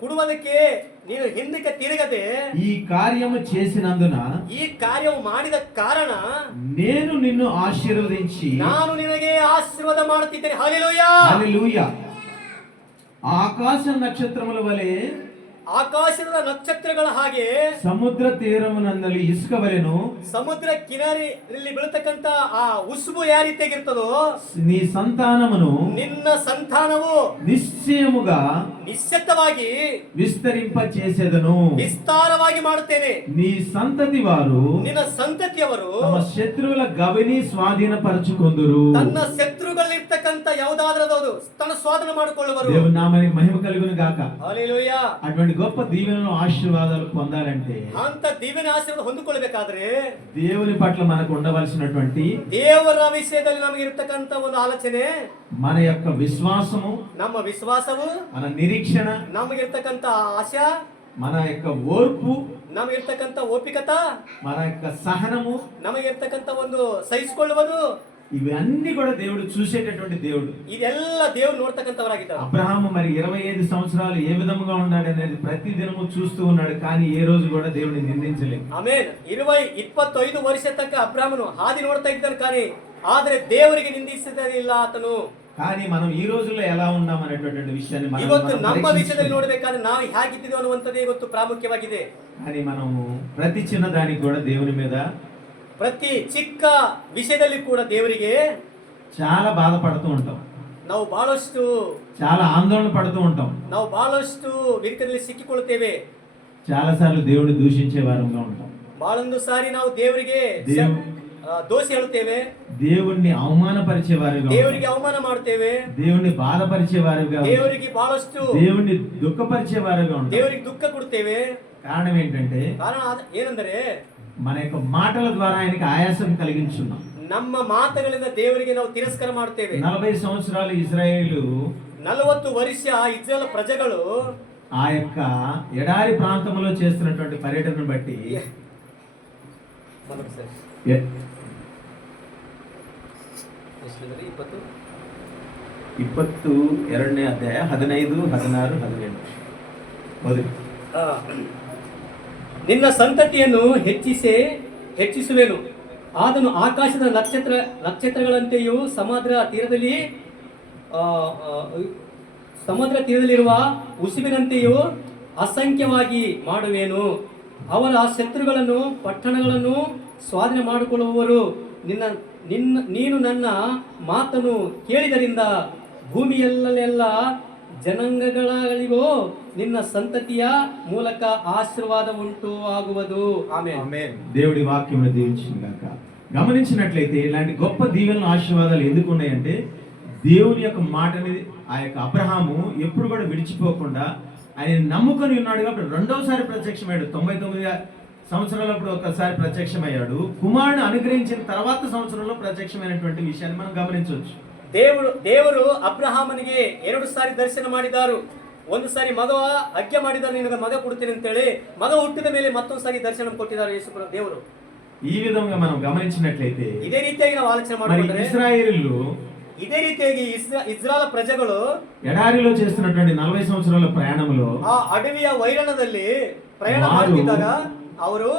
ಕೊಡುವುದಕ್ಕೆ ನೀನು ಹಿಂದಕ್ಕೆ ತಿರುಗದೆ ఈ కార్యము చేసినందున ಈ ಕಾರ್ಯವು ಮಾಡಿದ ಕಾರಣ నేను నిన్ను ఆశీర్వదించి ನಾನು ನಿನಗೆ ಆಶೀರ್ವಾದ ಮಾಡುತ್ತಿದ್ದೇನೆ. హల్లెలూయా. హల్లెలూయా. ఆకాశ నక్షత్రముల వలె ಆಕಾಶದ ನಕ್ಷತ್ರಗಳ ಹಾಗೆ సముద్ర తీరమునందలి ఇసుక వలెను ಸಮುದ್ರ ಕಿನಾರಿಯಲ್ಲಿ ಬೀಳತಕ್ಕಂತ ಆ ಉಸುಬು ಯಾವ ರೀತಿಯಾಗಿರ್ತದೋ నీ సంతానమును ನಿನ್ನ ಸಂತಾನವು నిశ్చయముగా ನಿಶ್ಚಿತವಾಗಿ విస్తరింప చేసేదను. ವಿಸ್ತಾರವಾಗಿ ಮಾಡುತ್ತೇನೆ. నీ సంతతి వారు ನಿನ್ನ ಸಂತತಿಯವರು తమ శత్రువుల గవిని స్వాధీనపరచుకొందురు. ತನ್ನ ಶತ್ರುಗಳಿರ್ತಕ್ಕಂತ ಯಾವುದಾದ್ರದವರು ತನ್ನ ಸ್ವಾಧೀನ ಮಾಡಿಕೊಳ್ಳುವರು. దేవుని నామానికి మహిమ కలుగును గాక. హల్లెలూయా. అటువంటి గొప్ప దీవెనలు ఆశీర్వాదాలు పొందాలంటే ಅಂತ ದಿವ್ಯನ ಆಶೀರ್ವಾದ ಹೊಂದಿಕೊಳ್ಳಬೇಕಾದ್ರೆ దేవుని పట్ల మనకు ఉండవలసినటువంటి ದೇವರ ವಿಷಯದಲ್ಲಿ ನಮಗೆ ಇರತಕ್ಕಂತ ಒಂದು ಆಲೋಚನೆ, మన యొక్క విశ్వాసము, ನಮ್ಮ ವಿಶ್ವಾಸವು, మన నిరీక్షణ, ನಮಗಿರ್ತಕ್ಕಂತ ಆಶಾ, మన యొక్క ఓర్పు, ನಮಗಿರ್ತಕ್ಕಂತ ಓಪಿಕತ, మన యొక్క సహనము, ನಮಗಿರ್ತಕ್ಕಂತ ಒಂದು ಸಹಿಸಿಕೊಳ್ಳುವುದು, ఇవన్నీ కూడా దేవుడు చూసేటటువంటి దేవుడు. ಇದೆಲ್ಲ ದೇವರು ನೋಡ್ತಕ್ಕಂಥವರಾಗಿದ್ದಾರೆ. అబ్రహాము మరి 25 సంవత్సరాలు ఏ విధముగా ఉన్నాడు అనేది ప్రతి దినము చూస్తూ ఉన్నాడు, కానీ ఏ రోజు కూడా దేవుడిని నిందించలేదు. ಆಮೆನ್. 25 ವರ್ಷ ತನಕ ಅಬ್ರಾಹ್ಮನು ಹಾದಿ ನೋಡ್ತಾ ಇದ್ದಾನೆ, కానీ ಆದ್ರೆ ದೇವರಿಗೆ ನಿಂದಿಸಿಲ್ಲ ಆತನು. కానీ మనం ఈ రోజుల్లో ఎలా ఉన్నాం అనేటువంటి విషయాన్ని మనం ಇವತ್ತು ನಮ್ಮ పరీక్షించుకోవాలి. ವಿಷಯದಲ್ಲಿ ನೋಡ್ಬೇಕಾದ್ರೆ ನಾವು ಹೇಗಿದ್ದೀವಿ ಅನ್ನುವಂಥದ್ದೇ ಇವತ್ತು ಪ್ರಾಮುಖ್ಯವಾಗಿದೆ. కానీ మనము ప్రతి చిన్న దానికి కూడా దేవుని మీద ಪ್ರತಿ ಚಿಕ್ಕ ವಿಷಯದಲ್ಲಿ ಕೂಡ ದೇವರಿಗೆ చాలా బాధపడుతూ ఉంటాం, ನಾವು ಬಹಳಷ್ಟು చాలా ఆందోళన పడుతూ ఉంటాం, ನಾವು ಬಹಳಷ್ಟು ವಿಕಟದಲ್ಲಿ ಸಿಕ್ಕಿಕೊಳ್ಳುತ್ತೇವೆ. చాలా సార్లు దేవుడిని దూషించే వారంగా ఉంటాం, ಬಹಳೊಂದು ಸಾರಿ ನಾವು ದೇವರಿಗೆ ದೋಷ ಹೇಳುತ್ತೇವೆ, దేవుణ్ణి అవమానపరిచే వారుగా, ದೇವರಿಗೆ ಅವಮಾನ ಮಾಡುತ್ತೇವೆ, దేవుణ్ణి బాధపరిచే వారుగా, ದೇವರಿಗೆ ಬಹಳಷ್ಟು దేవుణ్ణి దుఃఖపరిచే వారుగా ఉంటాం. ದೇವರಿಗೆ ದುಃಖ ಕೊಡುತ್ತೇವೆ. కారణం ఏంటంటే ಕಾರಣ ಏನಂದರೆ మన యొక్క మాటల ద్వారా ఆయనకి ఆయాసం కలిగించున్నాం. ನಮ್ಮ ಮಾತುಗಳಿಂದ ದೇವರಿಗೆ ನಾವು ತಿರಸ್ಕಾರ ಮಾಡುತ್ತೇವೆ. 40 సంవత్సరాలు ఇజ్రాయేలు 40 ವರ್ಷ ಇಸ್ರಾಯೇಲ್ ಪ್ರಜೆಗಳು ఆ యొక్క ఎడారి ప్రాంతంలో చేస్తున్నటువంటి పర్యటనను బట్టి ఎ- 22ನೇ ಅಧ್ಯಾಯ 15, 16, 17 ಓದಿ. ನಿನ್ನ ಸಂತತಿಯನ್ನು ಹೆಚ್ಚಿಸುವೆನು, ಆದನು ಆಕಾಶದ ನಕ್ಷತ್ರಗಳಂತೆಯೂ ಸಮುದ್ರ ತೀರದಲ್ಲಿರುವ ಉಸುಬಿನಂತೆಯೂ ಅಸಂಖ್ಯವಾಗಿ ಮಾಡುವೆನು. ಅವರ ಶತ್ರುಗಳನ್ನು ಪಟ್ಟಣಗಳನ್ನು ಸ್ವಾಧೀನ ಮಾಡಿಕೊಳ್ಳುವವರು. ನೀನು ನನ್ನ ಮಾತನ್ನು ಕೇಳಿದರಿಂದ ಭೂಮಿಯಲ್ಲೆಲ್ಲ ಜನಾಂಗಗಳಿಗೂ ನಿನ್ನ ಸಂತತಿಯ ಮೂಲಕ ఆశీర్వాద ఉంటూ ఆగువదు. ఆమేన్. దేవుడి వాక్యమును దీవించును గాక. గమనించినట్లయితే ఇలాంటి గొప్ప దీవెనలు ఆశీర్వాదాలు ఎందుకు ఉన్నాయంటే దేవుని యొక్క మాటని ఆ యొక్క అబ్రహాము ఎప్పుడు కూడా విడిచిపోకుండా ఆయన నమ్ముకొని ఉన్నాడు కాబట్టి రెండవసారి ప్రత్యక్షమయ్యాడు. 99 సంవత్సరాలప్పుడు ఒకసారి ప్రత్యక్షమయ్యాడు. కుమారుని అనుగ్రహించిన తర్వాత సంవత్సరంలో ప్రత్యక్షమైనటువంటి విషయాన్ని మనం గమనించవచ్చు. ದೇವರು ಅಬ್ರಹಾಮನಿಗೆ 2 ಸಾರಿ ದರ್ಶನ ಮಾಡಿದಾರು. ಒಂದು ಸಾರಿ ಮಗ ಆಜ್ಞೆ ಮಾಡಿದಾರು, ನಿನಗೆ ಮಗ ಕೊಡ್ತೀನಿ ಅಂತೇಳಿ. ಮಗ ಹುಟ್ಟಿದ ಮೇಲೆ ಮತ್ತೊಂದು ಸಾರಿ ದರ್ಶನ ಕೊಟ್ಟಿದ್ದಾರೆ ಯೇಸು ದೇವರು. ఈ విధంగా మనం గమనించినట్లయితే ಇದೇ ರೀತಿಯಾಗಿ ನಾವು ಆಲೋಚನೆ ಮಾಡಿದ್ರೆ ఇశ్రాయేలు ಇದೇ ರೀತಿಯಾಗಿ ಇಸ್ರಾಯೇಲ್ ಪ್ರಜೆಗಳು ఎడారిలో చేస్తున్నటువంటి 40 సంవత్సరాల ప్రయాణంలో ಆ ಅಡವಿಯ ವೈರಣದಲ್ಲಿ ಪ್ರಯಾಣ ಮಾಡುತ್ತಿದ್ದಾಗ ಅವರು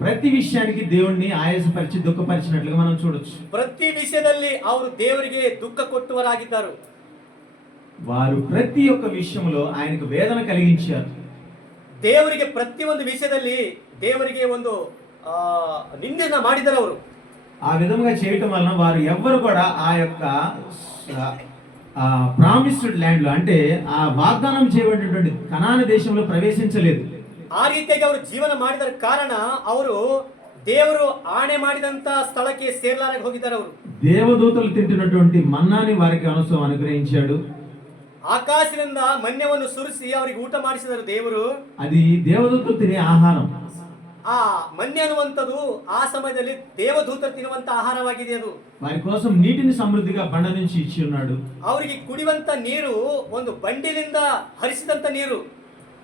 ప్రతి విషయానికి దేవుణ్ణి ఆయాసపరిచి దుఃఖపరిచినట్లుగా మనం చూడొచ్చు. ಪ್ರತಿ ವಿಷಯದಲ್ಲಿ ಅವರು ದೇವರಿಗೆ ದುಃಖ ಕೊಟ್ಟವರಾಗಿದ್ದರು. వారు ప్రతి ఒక్క విషయంలో ఆయనకు వేదన కలిగించారు. ದೇವರಿಗೆ ಪ್ರತಿಯೊಂದು ವಿಷಯದಲ್ಲಿ ದೇವರಿಗೆ ಒಂದು ನಿಂದೆಯನ್ನ ಮಾಡಿದ್ದಾರೆ ಅವರು. ఆ విధంగా చేయటం వలన వారు ఎవ్వరు కూడా ఆ యొక్క ప్రామిస్డ్ ల్యాండ్ లో అంటే ఆ వాగ్దానం చేయబడినటువంటి కనాన దేశంలో ప్రవేశించలేదు. ಆ ರೀತಿಯಾಗಿ ಅವರು ಜೀವನ ಮಾಡಿದ ಕಾರಣ ಅವರು ದೇವರು ಆಣೆ ಮಾಡಿದಂತ ಸ್ಥಳಕ್ಕೆ ಸೇರ್ಲಾರಕ್ಕೆ ಹೋಗಿದ್ದಾರೆ. ಅವರು దేవదూతలు తింటున్నటువంటి మన్నాని వారికి అనుగ్రహించాడు. ಆಕಾಶದಿಂದ ಮನ್ಯವನ್ನು ಸುರಿಸಿ ಅವರಿಗೆ ಊಟ ಮಾಡಿಸಿದರು ದೇವರು. అది దేవదూతలు తినే ఆహారం. ಆ ಮನ್ಯ ಅನ್ನುವಂಥದ್ದು ಆ ಸಮಯದಲ್ಲಿ ದೇವದೂತರು ತಿನ್ನುವಂತ ಆಹಾರವಾಗಿದೆ. ಅದು వారి కోసం నీటిని సమృద్ధిగా బండ నుంచి ఇచ్చి ఉన్నాడు. ಅವರಿಗೆ ಕುಡಿಯುವಂತ ನೀರು ಒಂದು ಬಂಡಿಲಿಂದ ಹರಿಸಿದಂತ ನೀರು.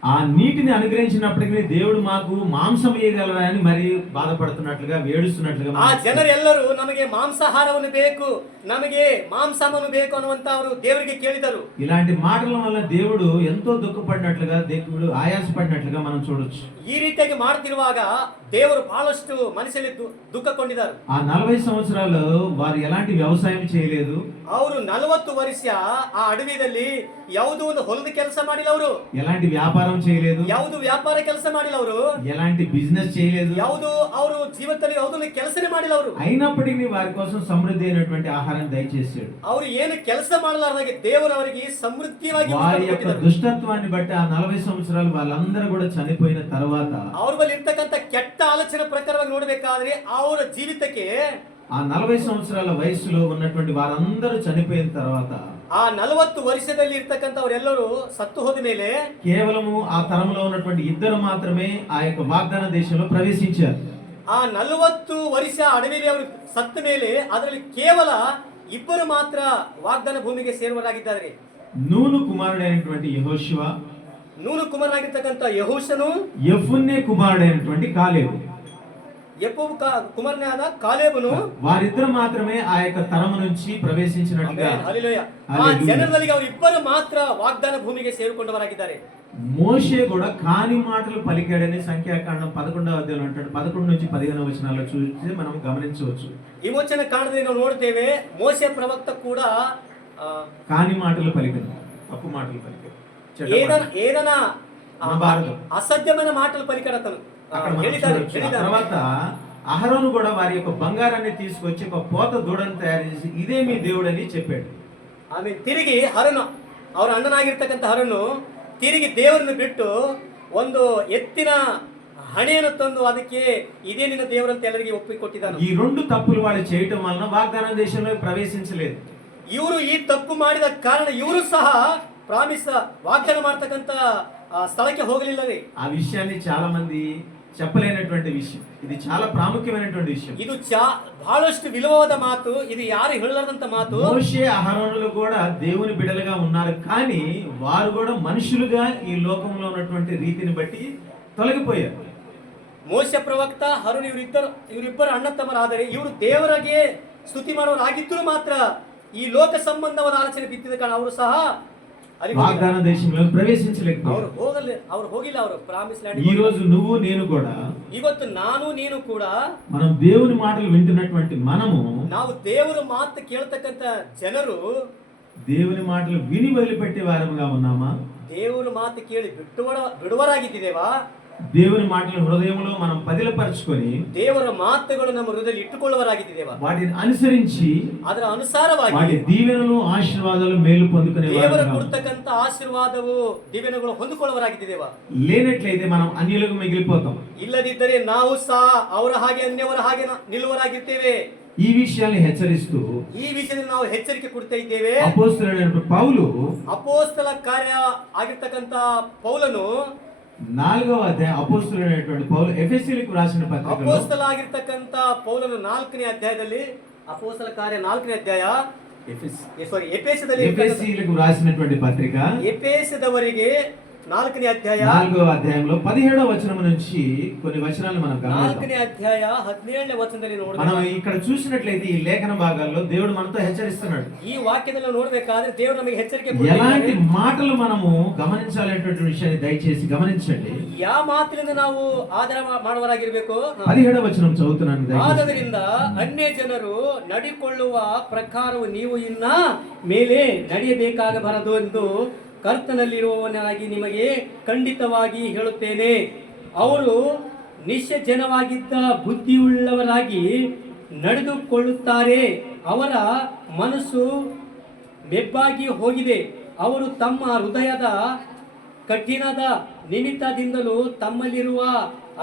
ఆ నీటిని అనుగ్రహించినప్పటికీ దేవుడు మాకు మాంసం ఇయ్యగలరా అని మరి బాధపడుతున్నట్లుగా ఏడుస్తున్నట్లుగా ఆ ಜನರೆಲ್ಲರೂ ನಮಗೆ ಮಾಂಸಾಹಾರವನ್ನು ಬೇಕು, ನಮಗೆ ಮಾಂಸವನ್ನು ಬೇಕು ಅನ್ನುವಂತ ಅವರು ದೇವರಿಗೆ ಕೇಳಿದರು. ఇలాంటి మాటల వల్ల దేవుడు ఎంతో దుఃఖపడినట్లుగా, దేవుడు ఆయాసపడినట్లుగా మనం చూడొచ్చు. ಈ ರೀತಿಯಾಗಿ ಮಾಡ್ತಿರುವಾಗ ದೇವರು ಬಹಳಷ್ಟು ಮನಸ್ಸಲ್ಲಿ ದುಃಖಗೊಂಡಿದ್ದಾರೆ. ఆ 40 సంవత్సరాలు వారు ఎలాంటి వ్యవసాయం చేయలేదు. ಅವರು 40 ವರ್ಷ ಆ ಅಡವಿಯಲ್ಲಿ ಯಾವುದೋ ಒಂದು ಹೊಲದ ಕೆಲಸ ಮಾಡಿಲ್ಲ. ಅವರು ఎలాంటి వ్యాపారం వ్యాపారం చేయలేదు, ಯಾವುದು ವ್ಯಾಪಾರ ಕೆಲಸ ಮಾಡಿಲ್ಲ ಅವರು, ఎలాంటి బిజినెస్ చేయలేదు. ಯಾವುದು ಅವರು ಜೀವಿತದಲ್ಲಿ ಯಾವುದನ್ನು ಕೆಲಸನೇ ಮಾಡಿಲ್ಲ ಅವರು. అయినప్పటికీ వారి కోసం సమృద్ధి అయినటువంటి ఆహారం దయచేసాడు. ಅವರು ಏನು ಕೆಲಸ ಮಾಡಲಾರದಾಗೆ ದೇವರು ಅವರಿಗೆ ಸಮೃದ್ಧಿಯಾಗಿ వారి యొక్క ಕೊಟ್ಟಿದ್ದಾರೆ. దుష్టత్వాన్ని బట్టి ఆ 40 సంవత్సరాలు వాళ్ళందరూ కూడా చనిపోయిన తర్వాత ಅವ್ರ ಬಳಿ ಇರ್ತಕ್ಕಂಥ ಕೆಟ್ಟ ಆಲೋಚನೆ ಪ್ರಕಾರವಾಗಿ ನೋಡ್ಬೇಕಾದ್ರೆ ಅವರ ಜೀವಿತಕ್ಕೆ ఆ 40 సంవత్సరాల వయసులో ఉన్నటువంటి వారందరూ చనిపోయిన తర్వాత ಆ 40 ವರ್ಷದಲ್ಲಿ ಇರ್ತಕ್ಕಂಥವರೆಲ್ಲರೂ ಸತ್ತು ಹೋದ ಮೇಲೆ కేవలము ఆ తరంలో ఉన్నటువంటి ఇద్దరు మాత్రమే ఆ యొక్క వాగ్దాన దేశంలో ప్రవేశించారు. ಆ 40 ವರ್ಷ ಅಡವಿಯಲ್ಲಿ ಅವರು ಸತ್ತ ಮೇಲೆ ಅದರಲ್ಲಿ ಕೇವಲ ಇಬ್ಬರು ಮಾತ್ರ ವಾಗ್ದಾನ ಭೂಮಿಗೆ ಸೇರುವರಾಗಿದ್ದಾರೆ. నూను కుమారుడైనటువంటి యెహోషువ, ನೂನು ಕುಮಾರನಾಗಿರ್ತಕ್ಕಂಥ ಯೆಹೋಷನು, యెఫున్నె కుమారుడైనటువంటి కాలేబు, ಕುಮಾರನೇ ಆದ ಕಾಲೇಬನು, వారిద్దరు మాత్రమే ఆ యొక్క తరము నుంచి ప్రవేశించినట్లుగా ಹಲ್ಲೆಲೂಯ. ಆ ಹಲ್ಲೆಲೂಯ. ಜನರಲ್ಲಿ ಅವರು ಇಬ್ಬರು ಮಾತ್ರ ವಾಗ್ದಾನ ಭೂಮಿಗೆ ಸೇರಿಕೊಂಡವರಾಗಿದ್ದಾರೆ. మోషే కూడా కాని మాటలు పలికాడని సంఖ్యాకాండం 11వ అధ్యాయంలో అంటాడు. 11 నుంచి 15 వచనాల్లో చూస్తే మనం గమనించవచ్చు. ವಿಮೋಚನ ಕಾಂಡದಲ್ಲಿ ನಾವು ನೋಡ್ತೇವೆ, ಮೋಶೆ ಪ್ರವಕ್ತ ಕೂಡ కాని మాటలు పలికాడు, తప్పు మాటలు పలికాడు, చెడ్డ మాటలు. ఏదైనా అనబారదు. అసత్యమైన మాటలు పలికాడతను అక్కడ మనం చూడొచ్చు. ఆ తర్వాత అహరోను కూడా వారి యొక్క బంగారాన్ని తీసుకొచ్చి ఒక పోత దూడను తయారు చేసి ఇదే మీ దేవుడని చెప్పాడు. ಆಮೇಲೆ ತಿರುಗಿ ಹರನು, ಅವರ ಅಣ್ಣನಾಗಿರ್ತಕ್ಕಂಥ ಹರನು ತಿರುಗಿ ದೇವರನ್ನು ಬಿಟ್ಟು ಒಂದು ಎತ್ತಿನ ಹಣೆಯನ್ನು ತಂದು ಅದಕ್ಕೆ ಇದೇ ನಿನ್ನ ದೇವರಂತ ಎಲ್ಲರಿಗೆ ಒಪ್ಪಿಕೊಟ್ಟಿದ್ದಾನೆ. ఈ రెండు తప్పులు వాళ్ళు చేయటం వలన వాగ్దాన దేశంలో ప్రవేశించలేదు. ಇವರು ಈ ತಪ್ಪು ಮಾಡಿದ ಕಾರಣ ಇವರು ಸಹ ಪ್ರಾಮಿಸ್ ವಾಗ್ದಾನ ಮಾಡ್ತಕ್ಕಂಥ ಸ್ಥಳಕ್ಕೆ ಹೋಗಲಿಲ್ಲವೇ. ఆ విషయాన్ని చాలా మంది చెప్పలేనటువంటి విషయం. ఇది చాలా ప్రాముఖ్యమైనటువంటి విషయం. ಇದು ಬಹಳಷ್ಟು ವಿలువವಾದ ಮಾತು. ಇದು ಯಾರು ಹೇಳಲಾರದಂತ ಮಾತು. మోషే అహరోనులు కూడా దేవుని బిడ్డలుగా ఉన్నారు, కానీ వారు కూడా మనుషులుగా ఈ లోకంలో ఉన్నటువంటి రీతిని బట్టి తొలగిపోయారు. ಮೋಶೆ ಪ್ರವಕ್ತ ಹರುಣ್ ಇವರಿಬ್ಬರು ಅಣ್ಣ ತಮ್ಮರಾದರೆ ಇವರು ದೇವರಿಗೆ ಸ್ತುತಿ ಮಾಡುವರಾಗಿದ್ದರೂ ಮಾತ್ರ ಈ ಲೋಕ ಸಂಬಂಧವಾದ ಆಲೋಚನೆ ಬಿತ್ತಿದ ಕಾರಣ ಅವರು ಸಹ వాగ్దాన దేశంలో ప్రవేశించలేకపోయారు. ಅವರು ಹೋಗಿಲ್ಲ. ಅವರು ಪ್ರಾಮಿಸ್ ಲ್ಯಾಂಡ್. ఈ రోజు నువ్వు నేను కూడా, ಇವತ್ತು ನಾನು ನೀನು ಕೂಡ, మనం దేవుని మాటలు వింటున్నటువంటి మనము, ನಾವು ದೇವರ ಮಾತು ಕೇಳ್ತಕ್ಕಂತ ಜನರು దేవుని మాటలు విని వదిలిపెట్టే వారముగా ఉన్నామా? ದೇವರ ಮಾತು ಕೇಳಿ ಬಿಡುವರಾಗಿದ್ದೇವಾ? దేవుని మాటలు హృదయంలో మనం పదిలపరచుకొని ದೇವರ ಮಾತುಗಳು ನಮ್ಮ ಹೃದಯದಲ್ಲಿ ಇಟ್ಟುಕೊಳ್ಳುವರಾಗಿದ್ದೇವಾ? వాటిని అనుసరించి ಅದರ ಅನುಸಾರವಾಗಿ వాటి దీవెనలు ఆశీర్వాదాలు మేలు పొందుకునే ದೇವರು ಕೊಡ್ತಕ್ಕಂತ ಆಶೀರ್ವಾದವು ದಿವ್ಯಗಳು ಹೊಂದಿಕೊಳ್ಳುವರಾಗಿದ್ದೇವಾ? లేనట్లయితే మనం అన్యులుగా మిగిలిపోతాం. ಇಲ್ಲದಿದ್ದರೆ ನಾವು ಸಹ ಅವರ ಹಾಗೆ ಅನ್ಯವರ ಹಾಗೆ ನಿಲ್ಲುವರಾಗಿರ್ತೇವೆ. ఈ విషయాన్ని హెచ్చరిస్తూ ಈ ವಿಷಯದಲ್ಲಿ ನಾವು ಎಚ್ಚರಿಕೆ ಕೊಡ್ತಾ ಇದ್ದೇವೆ. అపోస్తలుడైన పౌలు ಅಪೋಸ್ತಲ ಕಾರ್ಯ ಆಗಿರ್ತಕ್ಕಂತ ಪೌಲನು 4వ ಅಧ್ಯಾಯ, అపోస్తలుడైనటువంటి పౌలు ఎఫెసీయులకు రాసిన పత్రికలో, ಅಪೋಸ್ತಲ ಆಗಿರ್ತಕ್ಕಂತ ಪೌಲನು 4ನೇ ಅಧ್ಯಾಯದಲ್ಲಿ, ಅಪೋಸ್ತಲ ಕಾರ್ಯ 4ನೇ ಅಧ್ಯಾಯ, ఎఫెసీయులకు రాసినటువంటి పత్రిక ఎఫెసదవರಿಗೆ 4ನೇ ಅಧ್ಯಾಯ 4వ అధ్యాయంలో 17వ వచనం నుంచి కొన్ని వచనాలు మనం గమనిద్దాం. 4ನೇ ಅಧ್ಯಾಯ 17ನೇ ವಚನದಲ್ಲಿ మనం ನೋಡೋಣ. ఇక్కడ చూసినట్లయితే ఈ లేఖన భాగాల్లో దేవుడు మనతో హెచ్చరిస్తున్నాడు. ಈ ವಾಕ್ಯದಲ್ಲಿ ನೋಡಬೇಕಾದ್ರೆ ದೇವರು ನಮಗೆ ಎಚ್ಚರಿಕೆ ఎలాంటి ಕೊಟ್ಟಿದ್ದಾರೆ. మాటలు మనము గమనించాలనేటువంటి విషయాన్ని దయచేసి గమనించండి. ಯಾವ ಮಾತಿನಿಂದ ನಾವು ಆಧಾರ ಮಾಡುವರಾಗಿರ್ಬೇಕು? 17వ వచనం చదువుతున్నాను దయచేసి. ಆದ್ದರಿಂದ ಅನ್ಯ ಜನರು ನಡಿಕೊಳ್ಳುವ ಪ್ರಕಾರವು ನೀವು ಇನ್ನ ಮೇಲೆ ನಡೆಯಬೇಕಾಗಬಾರದು ಎಂದು ಕರ್ತನಲ್ಲಿರುವವನಾಗಿ ನಿಮಗೆ ಖಂಡಿತವಾಗಿ ಹೇಳುತ್ತೇನೆ. ಅವರು ನಿಶ್ಚಯಜನವಾಗಿದ್ದ ಬುದ್ಧಿಯುಳ್ಳವರಾಗಿ ನಡೆದುಕೊಳ್ಳುತ್ತಾರೆ. ಅವರ ಮನಸ್ಸು ಬೆಬ್ಬಾಗಿ ಹೋಗಿದೆ. ಅವರು ತಮ್ಮ ಹೃದಯದ ಕಠಿಣದ ನಿಮಿತ್ತದಿಂದಲೂ ತಮ್ಮಲ್ಲಿರುವ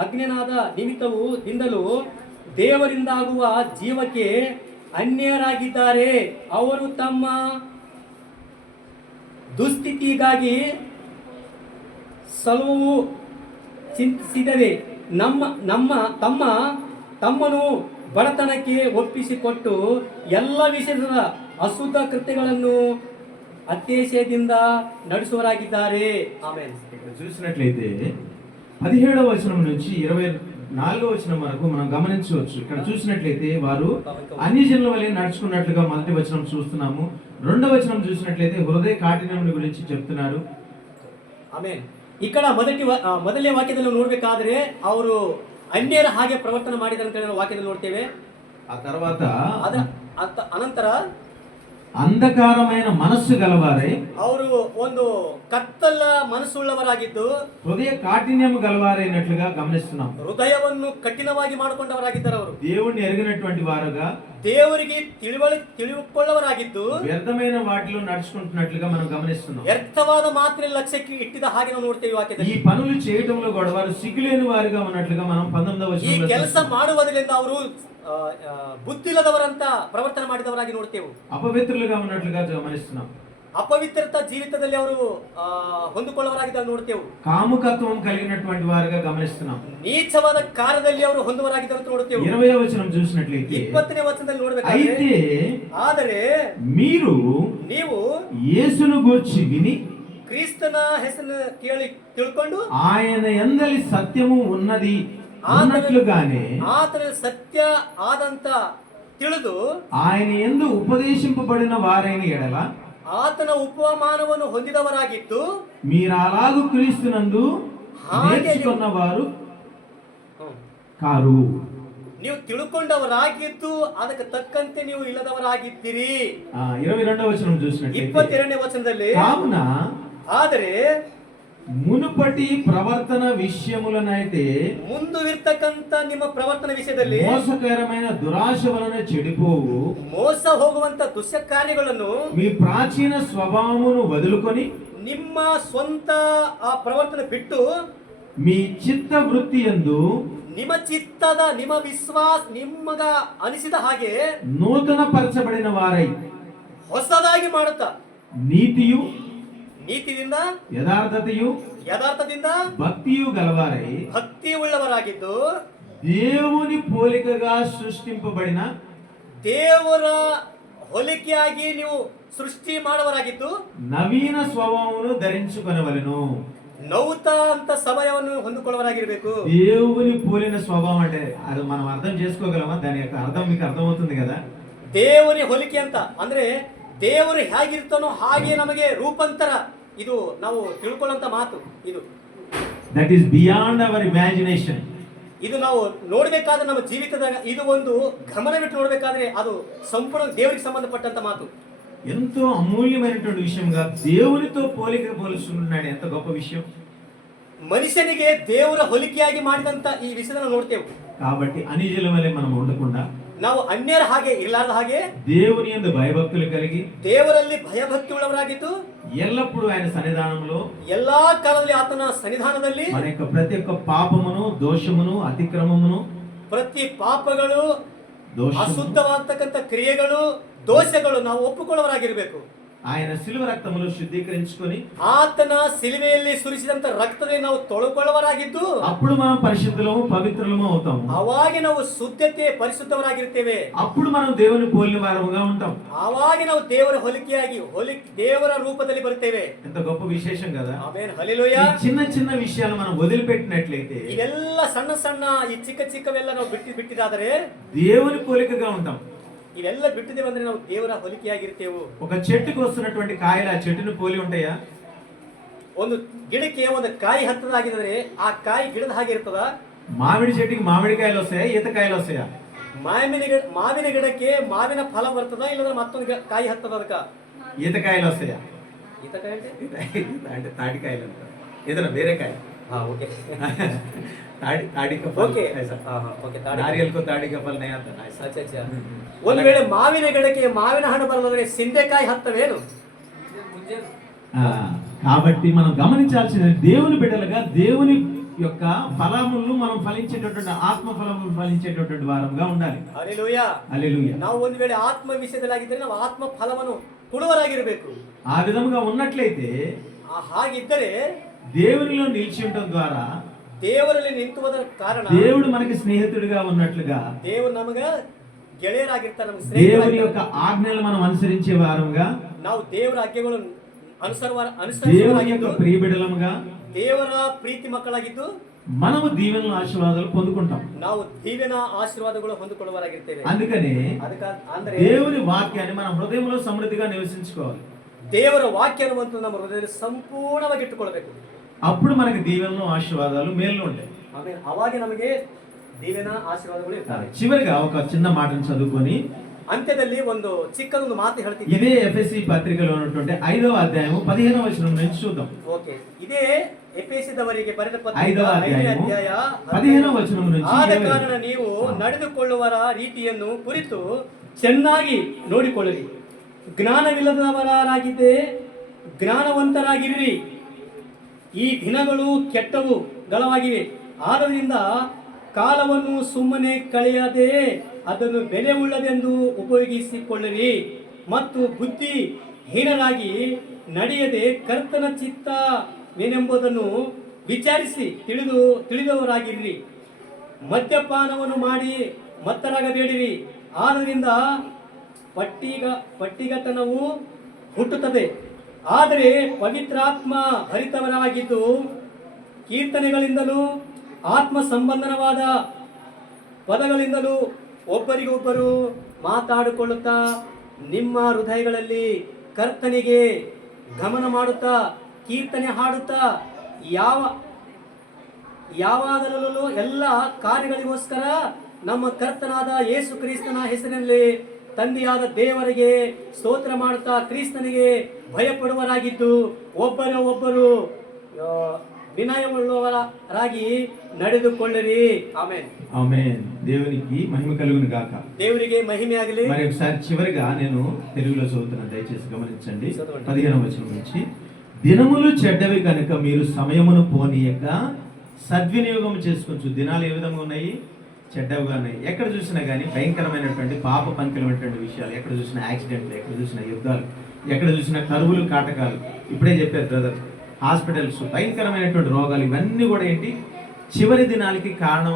ಅಜ್ಞಾನದ ನಿಮಿತ್ತದಿಂದಲೂ ದೇವರಿಂದಾಗುವ ಜೀವಕ್ಕೆ ಅನ್ಯರಾಗಿದ್ದಾರೆ. ಅವರು ತಮ್ಮ ದುಸ್ಥಿತಿಗಾಗಿ ಸಲವು ಚಿಂತಿಸಿದರೆ ತಮ್ಮನ್ನು ಬಡತನಕ್ಕೆ ಒಪ್ಪಿಸಿಕೊಟ್ಟು ಎಲ್ಲ ವಿಷಯದ ಅಶುದ್ಧ ಕೃತ್ಯಗಳನ್ನು ಅತ್ಯಶಯದಿಂದ ನಡೆಸುವರಾಗಿದ್ದಾರೆ. ಆಮೇಲೆ చూసినట్లయితే 17వ వచనం నుంచి 24వ వచనం వరకు మనం గమనించవచ్చు. ఇక్కడ చూసినట్లయితే వారు అన్యజనుల వలె నడుచుకున్నట్లుగా మొదటి వచనం చూస్తున్నాము. 2వ వచనం చూసినట్లయితే హృదయ కాఠిన్యం గురించి చెప్తున్నారు. ಆಮೇಲೆ ఇక్కడ ಮೊದಲನೇ ವಾಕ್ಯದಲ್ಲಿ ನೋಡ್ಬೇಕಾದ್ರೆ ಅವರು ಅನ್ಯರ ಹಾಗೆ ಪ್ರವರ್ತನೆ ಮಾಡಿದ್ದಾರೆ ಅಂತ ಹೇಳಿ ವಾಕ್ಯದಲ್ಲಿ ನೋಡ್ತೇವೆ. ఆ తర్వాత ಅನಂತರ అంధకారమైన మనస్సు గలవారై ಅವರು ಒಂದು ಕತ್ತಲ ಮನಸ್ಸುಳ್ಳವರಾಗಿದ್ದು హృదయ కాఠిన్యం గలవారైనట్లుగా గమనిస్తున్నాం. ಹೃದಯವನ್ನು ಕಠಿಣವಾಗಿ ಮಾಡಿಕೊಂಡವರಾಗಿದ್ದಾರೆ. ಅವರು దేవుణ్ణి ఎరిగినటువంటి వారుగా ದೇವರಿಗೆ ತಿಳಿದುಕೊಳ್ಳವರಾಗಿದ್ದು వ్యర్థమైన వాటిలో నడుచుకుంటున్నట్లుగా మనం గమనిస్తున్నాం. ವ್ಯರ್ಥವಾದ ಮಾತಿನ ಲಕ್ಷ್ಯಕ್ಕೆ ಇಟ್ಟಿದ ಹಾಗೆ ನಾವು ನೋಡ್ತೇವೆ ఈ ವಾಕ್ಯದಲ್ಲಿ. పనులు చేయటంలో కూడా వారు సిగ్గులేని వారిగా ఉన్నట్లుగా మనం 19వ ಈ వచనంలో ಕೆಲಸ చూస్తున్నాం. ಮಾಡುವುದರಿಂದ ಅವರು ಬುದ್ಧಿಲ್ಲದವರಂತ ಪ್ರವರ್ತನೆ ಮಾಡಿದವರಾಗಿ ನೋಡ್ತೇವೆ. అపవిత్రులుగా ఉన్నట్లుగా గమనిస్తున్నాం. ಅಪವಿತ್ರತ ಜೀವಿತದಲ್ಲಿ ಅವರು ಹೊಂದಿಕೊಳ್ಳವರಾಗಿದ್ದಾಗ ನೋಡ್ತೇವೆ. కాముకత్వం కలిగినటువంటి వారుగా గమనిస్తున్నాం. ನೀಚವಾದ ಕಾರ್ಯದಲ್ಲಿ ಅವರು ಹೊಂದುವರಾಗಿದ್ದಾರೆ ನೋಡ್ತೇವೆ. 20వ వచనం చూసినట్లయితే 20ನೇ ವಚನದಲ್ಲಿ ನೋಡ್ಬೇಕಾದ್ರೆ అయితే ಆದರೆ మీరు ನೀವು యేసును గూర్చి విని ಕ್ರಿಸ್ತನ ಹೆಸರನ್ನು ಕೇಳಿ ತಿಳ್ಕೊಂಡು ఆయన యందలి సత్యము ఉన్నది అన్నట్లుగానే ಆತನ ಸತ್ಯ ಆದಂತ ತಿಳಿದು ఆయన యందు ఉపదేశింపబడిన వారైన ఎడల ಆತನ ಉಪಮಾನವನ್ನು ಹೊಂದಿದವರಾಗಿದ್ದು మీరు అలాగు క్రీస్తునందు ಹಾಗೆ నేర్చుకున్న వారు కారు. ನೀವು ತಿಳ್ಕೊಂಡವರಾಗಿದ್ದು ಅದಕ್ಕೆ ತಕ್ಕಂತೆ ನೀವು ಇಲ್ಲದವರಾಗಿದ್ದೀರಿ. 22వ వచనం చూసినట్లయితే 22ನೇ ವಚನದಲ್ಲಿ కావున ಆದರೆ మునుపటి ప్రవర్తన విషయములనైతే ಮುಂದುವಿರ್ತಕ್ಕಂತ ನಿಮ್ಮ ಪ್ರವರ್ತನ ವಿಷಯದಲ್ಲಿ మోసకరమైన దురాశ వలన చెడిపోవు ಮೋಸ ಹೋಗುವಂತ ದುಷ್ಟ ಕಾರ್ಯಗಳನ್ನು మీ ప్రాచీన స్వభావమును వదులుకొని ನಿಮ್ಮ ಸ್ವಂತ ಆ ಪ್ರವರ್ತನೆ ಬಿಟ್ಟು మీ చిత్త వృత్తి యందు ನಿಮ್ಮ ಚಿತ್ತದ ನಿಮ್ಮ ವಿಶ್ವಾಸ ನಿಮ್ಮಗ ಅನಿಸಿದ ಹಾಗೆ నూతన పరచబడిన వారై ಹೊಸದಾಗಿ ಮಾಡುತ್ತಾ నీతియు ನೀತಿಯಿಂದ యథార్థతయు ಯಥಾರ್ಥದಿಂದ భక్తియు గలవారై ಭಕ್ತಿ ಉಳ್ಳವರಾಗಿದ್ದು దేవుని పోలికగా సృష్టింపబడిన ದೇವರ ಹೋಲಿಕೆಯಾಗಿ ನೀವು ಸೃಷ್ಟಿ ಮಾಡುವರಾಗಿದ್ದು నవీన స్వభావమును ధరించుకొనవలెను. ನೌತ ಅಂತ ಸಮಯವನ್ನು ಹೊಂದಿಕೊಳ್ಳುವರಾಗಿರ್ಬೇಕು. దేవుని పోలిన స్వభావం అంటే అది మనం అర్థం చేసుకోగలమా? దాని యొక్క అర్థం మీకు అర్థమవుతుంది కదా? ದೇವರ ಹೋಲಿಕೆ ಅಂತ ಅಂದ್ರೆ ದೇವರು ಹೇಗಿರ್ತಾನೋ ಹಾಗೆ ನಮಗೆ ರೂಪಾಂತರ. ಇದು ನಾವು ತಿಳ್ಕೊಳ್ಳುವಂತ ಮಾತು. ಇದು that is beyond our imagination. ಇದು ನಾವು ನೋಡ್ಬೇಕಾದ್ರೆ ನಮ್ಮ ಜೀವಿತದಾಗ ಇದು ಒಂದು ಗಮನವಿಟ್ಟು ನೋಡ್ಬೇಕಾದ್ರೆ ಅದು ಸಂಪೂರ್ಣ ದೇವರಿಗೆ ಸಂಬಂಧಪಟ್ಟಂತ ಮಾತು. ఎంతో అమూల్యమైనటువంటి విషయంగా దేవునితో పోలిక పోలుస్తున్నాడు. ఎంత గొప్ప విషయం. ಮನುಷ್ಯನಿಗೆ ದೇವರ ಹೋಲಿಕೆಯಾಗಿ ಮಾಡಿದಂತ ಈ ವಿಷಯವನ್ನು ನೋಡ್ತೇವೆ. కాబట్టి అనిజల వలె మనం ఉండకుండా ನಾವು ಅನ್ಯರ ಹಾಗೆ ಇರಲಾರದ ಹಾಗೆ దేవుని యందు భయభక్తులు కలిగి ದೇವರಲ್ಲಿ ಭಯಭಕ್ತಿ ಉಳ್ಳವರಾಗಿದ್ದು ఎల్లప్పుడూ ఆయన సన్నిధానంలో ಎಲ್ಲಾ ಕಾಲದಲ್ಲಿ ಆತನ ಸನ್ನಿಧಾನದಲ್ಲಿ మన యొక్క ప్రతి ఒక్క పాపమును దోషమును అతిక్రమమును ಪ್ರತಿ ಪಾಪಗಳು దోషము ಅಶುದ್ಧವಾಗ್ತಕ್ಕಂಥ ಕ್ರಿಯೆಗಳು ದೋಷಗಳು ನಾವು ಒಪ್ಪಿಕೊಳ್ಳವರಾಗಿರ್ಬೇಕು. ఆయన శిలువ రక్తములో శుద్ధీకరించుకొని ಆತನ ಸಿಲುವೆಯಲ್ಲಿ ಸುರಿಸಿದಂತ ರಕ್ತದಲ್ಲಿ ನಾವು ತೊಳೆಕೊಳ್ಳವರಾಗಿದ್ದು అప్పుడు మనం పరిశుద్ధులము పవిత్రులము అవుతాము. ಅವಾಗ ನಾವು ಶುದ್ಧತೆ ಪರಿಶುದ್ಧವರಾಗಿರ್ತೇವೆ. అప్పుడు మనం దేవుని పోలిన వారముగా ఉంటాం. ಅವಾಗ ನಾವು ದೇವರ ಹೋಲಿಕೆಯಾಗಿ ದೇವರ ರೂಪದಲ್ಲಿ ಬರ್ತೇವೆ. ఎంత గొప్ప విశేషం కదా? Amen, hallelujah. ఈ చిన్న చిన్న విషయాలు మనం వదిలిపెట్టినట్లయితే ಇವೆಲ್ಲ ಸಣ್ಣ ಸಣ್ಣ ಈ ಚಿಕ್ಕ ಚಿಕ್ಕವೆಲ್ಲ ನಾವು ಬಿಟ್ಟಿದಾದರೆ దేవుని పోలికగా ఉంటాం. ಇವೆಲ್ಲ ಬಿಟ್ಟಿದ್ದೇವೆ ಅಂದ್ರೆ ನಾವು ದೇವರ ಹೋಲಿಕೆಯಾಗಿರ್ತೇವೆ. ఒక చెట్టుకు వస్తున్నటువంటి కాయలు ఆ చెట్టును పోలి ఉంటాయా? ಒಂದು ಗಿಡಕ್ಕೆ ಒಂದು ಕಾಯಿ ಹತ್ತದಾಗಿದ್ರೆ ಆ ಕಾಯಿ ಗಿಡದ ಹಾಗೆ ಇರ್ತದ? మామిడి చెట్టుకి మామిడికాయలు వస్తాయా? ఈతకాయలు వస్తాయా? ಮಾವಿನ ಗಿಡಕ್ಕೆ ಮಾವಿನ ಫಲ ಬರ್ತದ, ಇಲ್ಲಂದ್ರೆ ಮತ್ತೊಂದು ಕಾಯಿ ಹತ್ತದ ಅದಕ್ಕ ఈతకాయలు వస్తాయా? ಈತಕಾಯಿ అంటే తాటికాయలు అంటారు. ఏదైనా వేరే కాయ. ఓకే ताड़ी का फल ಓಕೆ ऐसा ಓಕೆ नारियल को ताड़ी का फल नहीं आता ऐसा. ಅಚ್ಚಾ ಅಚ್ಚಾ. ಒಂದು ವೇಳೆ ಮಾವಿನ ಗಿಡಕ್ಕೆ ಮಾವಿನ ಹಣ್ಣು ಬರಲಾದ್ರೆ ಸಿಂಧೆಕಾಯಿ ಹತ್ತವೇನು? కాబట్టి మనం గమనించాల్సిన దేవుని బిడ్డలుగా దేవుని యొక్క ఫలములను మనం ఫలించేటటువంటి ఆత్మ ఫలములను ఫలించేటటువంటి వారంగా ఉండాలి. ಹಲ್ಲೆಲೂಯಾ, హల్లెలూయా. ನಾವು ಒಂದು ವೇಳೆ ಆತ್ಮ ವಿಷಯದಲ್ಲಾಗಿದ್ದರೆ ನಾವು ಆತ್ಮ ಫಲವನ್ನು ಕೊಡುವರಾಗಿರಬೇಕು. ఆ విధముగా ఉన్నట్లయితే ಹಾಗಿದ್ದರೆ దేవునిలో నిలిచి ఉండటం ద్వారా ದೇವರಲ್ಲಿ ನಿಂತುವುದರ ಕಾರಣ దేవుడు మనకి స్నేహితుడిగా ఉన్నట్లుగా ದೇವರು ನಮಗ ಗೆಳೆಯರಾಗಿರ್ತಾರೆ, ನಮಗೆ దేవుని ಸ್ನೇಹಿತರಾಗಿರ್ತಾರೆ. యొక్క ఆజ్ఞలు మనం అనుసరించే వారంగా, ನಾವು ದೇವರ ಆಜ್ಞೆಗಳನ್ನು దేవుని యొక్క ಅನುಸರಿಸುವವರಾಗಿದ್ದು, ప్రియబిడలముగా, ದೇವರ ಪ್ರೀತಿ ಮಕ್ಕಳಾಗಿದ್ದು మనము దీవెనల ఆశీర్వాదాలు పొందుకుంటాం. ನಾವು దీవెన ಆಶೀರ್ವಾದಗಳು ಹೊಂದಿಕೊಳ್ಳುವರಾಗಿರ್ತೇವೆ. అందుకని ಅಂದ್ರೆ దేవుని వాక్యాన్ని మన హృదయంలో సమృద్ధిగా నివసించుకోవాలి. ದೇವರ ವಾಕ್ಯ ಅನ್ನುವಂಥದ್ದು ನಮ್ಮ ಹೃದಯದಲ್ಲಿ ಸಂಪೂರ್ಣವಾಗಿ ಇಟ್ಟುಕೊಳ್ಬೇಕು. అప్పుడు మనకి దీవెనలు ఆశీర్వాదాలు మేలు ఉంటాయి. ಆಮೇಲೆ ಅವಾಗ ನಮಗೆ దీవెన ಆಶೀರ್ವಾದಗಳು ಇರ್ತವೆ. చివరిగా ఒక చిన్న మాటను చదువుకొని ಅಂತ್ಯದಲ್ಲಿ ಒಂದು ಚಿಕ್ಕದೊಂದು ಮಾತು ಹೇಳ್ತೀನಿ. ఇదే ఎఫెసీ పత్రికలో ఉన్నటువంటి 5వ అధ్యాయము 15వ వచనం నుంచి చూద్దాం. ಓಕೆ, ಇದೇ ಎಫೆಸದವರಿಗೆ ಬರೆದ 5వ ಪತ್ರಿಕೆ 5ನೇ అధ్యాయము ಅಧ್ಯಾಯ 15వ వచనం నుంచి ಆದ 20వ ಕಾರಣ ನೀವು ನಡೆದುಕೊಳ್ಳುವರ ರೀತಿಯನ್ನು ಕುರಿತು ಚೆನ್ನಾಗಿ ನೋಡಿಕೊಳ್ಳಿರಿ. ಜ್ಞಾನವಿಲ್ಲದವರಾಗಿದ್ದೇ ಜ್ಞಾನವಂತರಾಗಿರಿ. ಈ ದಿನಗಳು ಕೆಟ್ಟವುಗಳಾಗಿವೆ. ಆದ್ದರಿಂದ ಕಾಲವನ್ನು ಸುಮ್ಮನೆ ಕಳೆಯದೆ ಅದನ್ನು ಬೆಲೆ ಉಳ್ಳದೆಂದು ಉಪಯೋಗಿಸಿಕೊಳ್ಳಿರಿ. ಮತ್ತು ಬುದ್ಧಿಹೀನರಾಗಿ ನಡೆಯದೆ ಕರ್ತನ ಚಿತ್ತವೇನೆಂಬುದನ್ನು ವಿಚಾರಿಸಿ ತಿಳಿದವರಾಗಿರ್ರಿ. ಮದ್ಯಪಾನವನ್ನು ಮಾಡಿ ಮತ್ತರಾಗಬೇಡಿರಿ, ಆದ್ದರಿಂದ ಪಟ್ಟಿಗತನವು ಹುಟ್ಟುತ್ತದೆ. ಆದರೆ ಪವಿತ್ರಾತ್ಮ ಭರಿತವರಾಗಿದ್ದು ಕೀರ್ತನೆಗಳಿಂದಲೂ ಆತ್ಮ ಸಂಬಂಧನವಾದ ಪದಗಳಿಂದಲೂ ಒಬ್ಬರಿಗೊಬ್ಬರು ಮಾತಾಡಿಕೊಳ್ಳುತ್ತಾ ನಿಮ್ಮ ಹೃದಯಗಳಲ್ಲಿ ಕರ್ತನಿಗೆ ಗಮನ ಮಾಡುತ್ತಾ ಕೀರ್ತನೆ ಹಾಡುತ್ತಾ ಯಾವಾಗಲೂ ಎಲ್ಲ ಕಾರ್ಯಗಳಿಗೋಸ್ಕರ ನಮ್ಮ ಕರ್ತನಾದ ಯೇಸು ಕ್ರಿಸ್ತನ ಹೆಸರಿನಲ್ಲಿ ತಂದೆಯಾದ ದೇವರಿಗೆ ಸ್ತೋತ್ರ ಮಾಡುತ್ತಾ ಕ್ರಿಸ್ತನಿಗೆ ಭಯಪಡುವರಾಗಿದ್ದು ಒಬ್ಬರು వినయముള്ളవరాగి నడుచుకొల్లిరి. ఆమేన్. ఆమేన్. దేవునికి మహిమ కలుగును గాక. దేవునికి మహిమ ఆగలి. మరి ఒకసారి చివరిగా నేను తెలుగులో చదువుతున్నాను, దయచేసి గమనించండి. 15వ వచనం నుంచి, దినములు చెడ్డవి కనుక మీరు సమయమును పోనీయక సద్వినియోగం చేసుకోవచ్చు. దినాలు ఏ విధంగా ఉన్నాయి? చెడ్డవిగా ఉన్నాయి. ఎక్కడ చూసినా కానీ భయంకరమైనటువంటి పాప పంకిలమైనటువంటి విషయాలు, ఎక్కడ చూసినా యాక్సిడెంట్లు, ఎక్కడ చూసినా యుద్ధాలు, ఎక్కడ చూసినా కరువులు కాటకాలు. ఇప్పుడే చెప్పారు బ్రదర్, హాస్పిటల్స్, భయంకరమైనటువంటి రోగాలు, ఇవన్నీ కూడా ఏంటి? చివరి దినాలకి కారణం.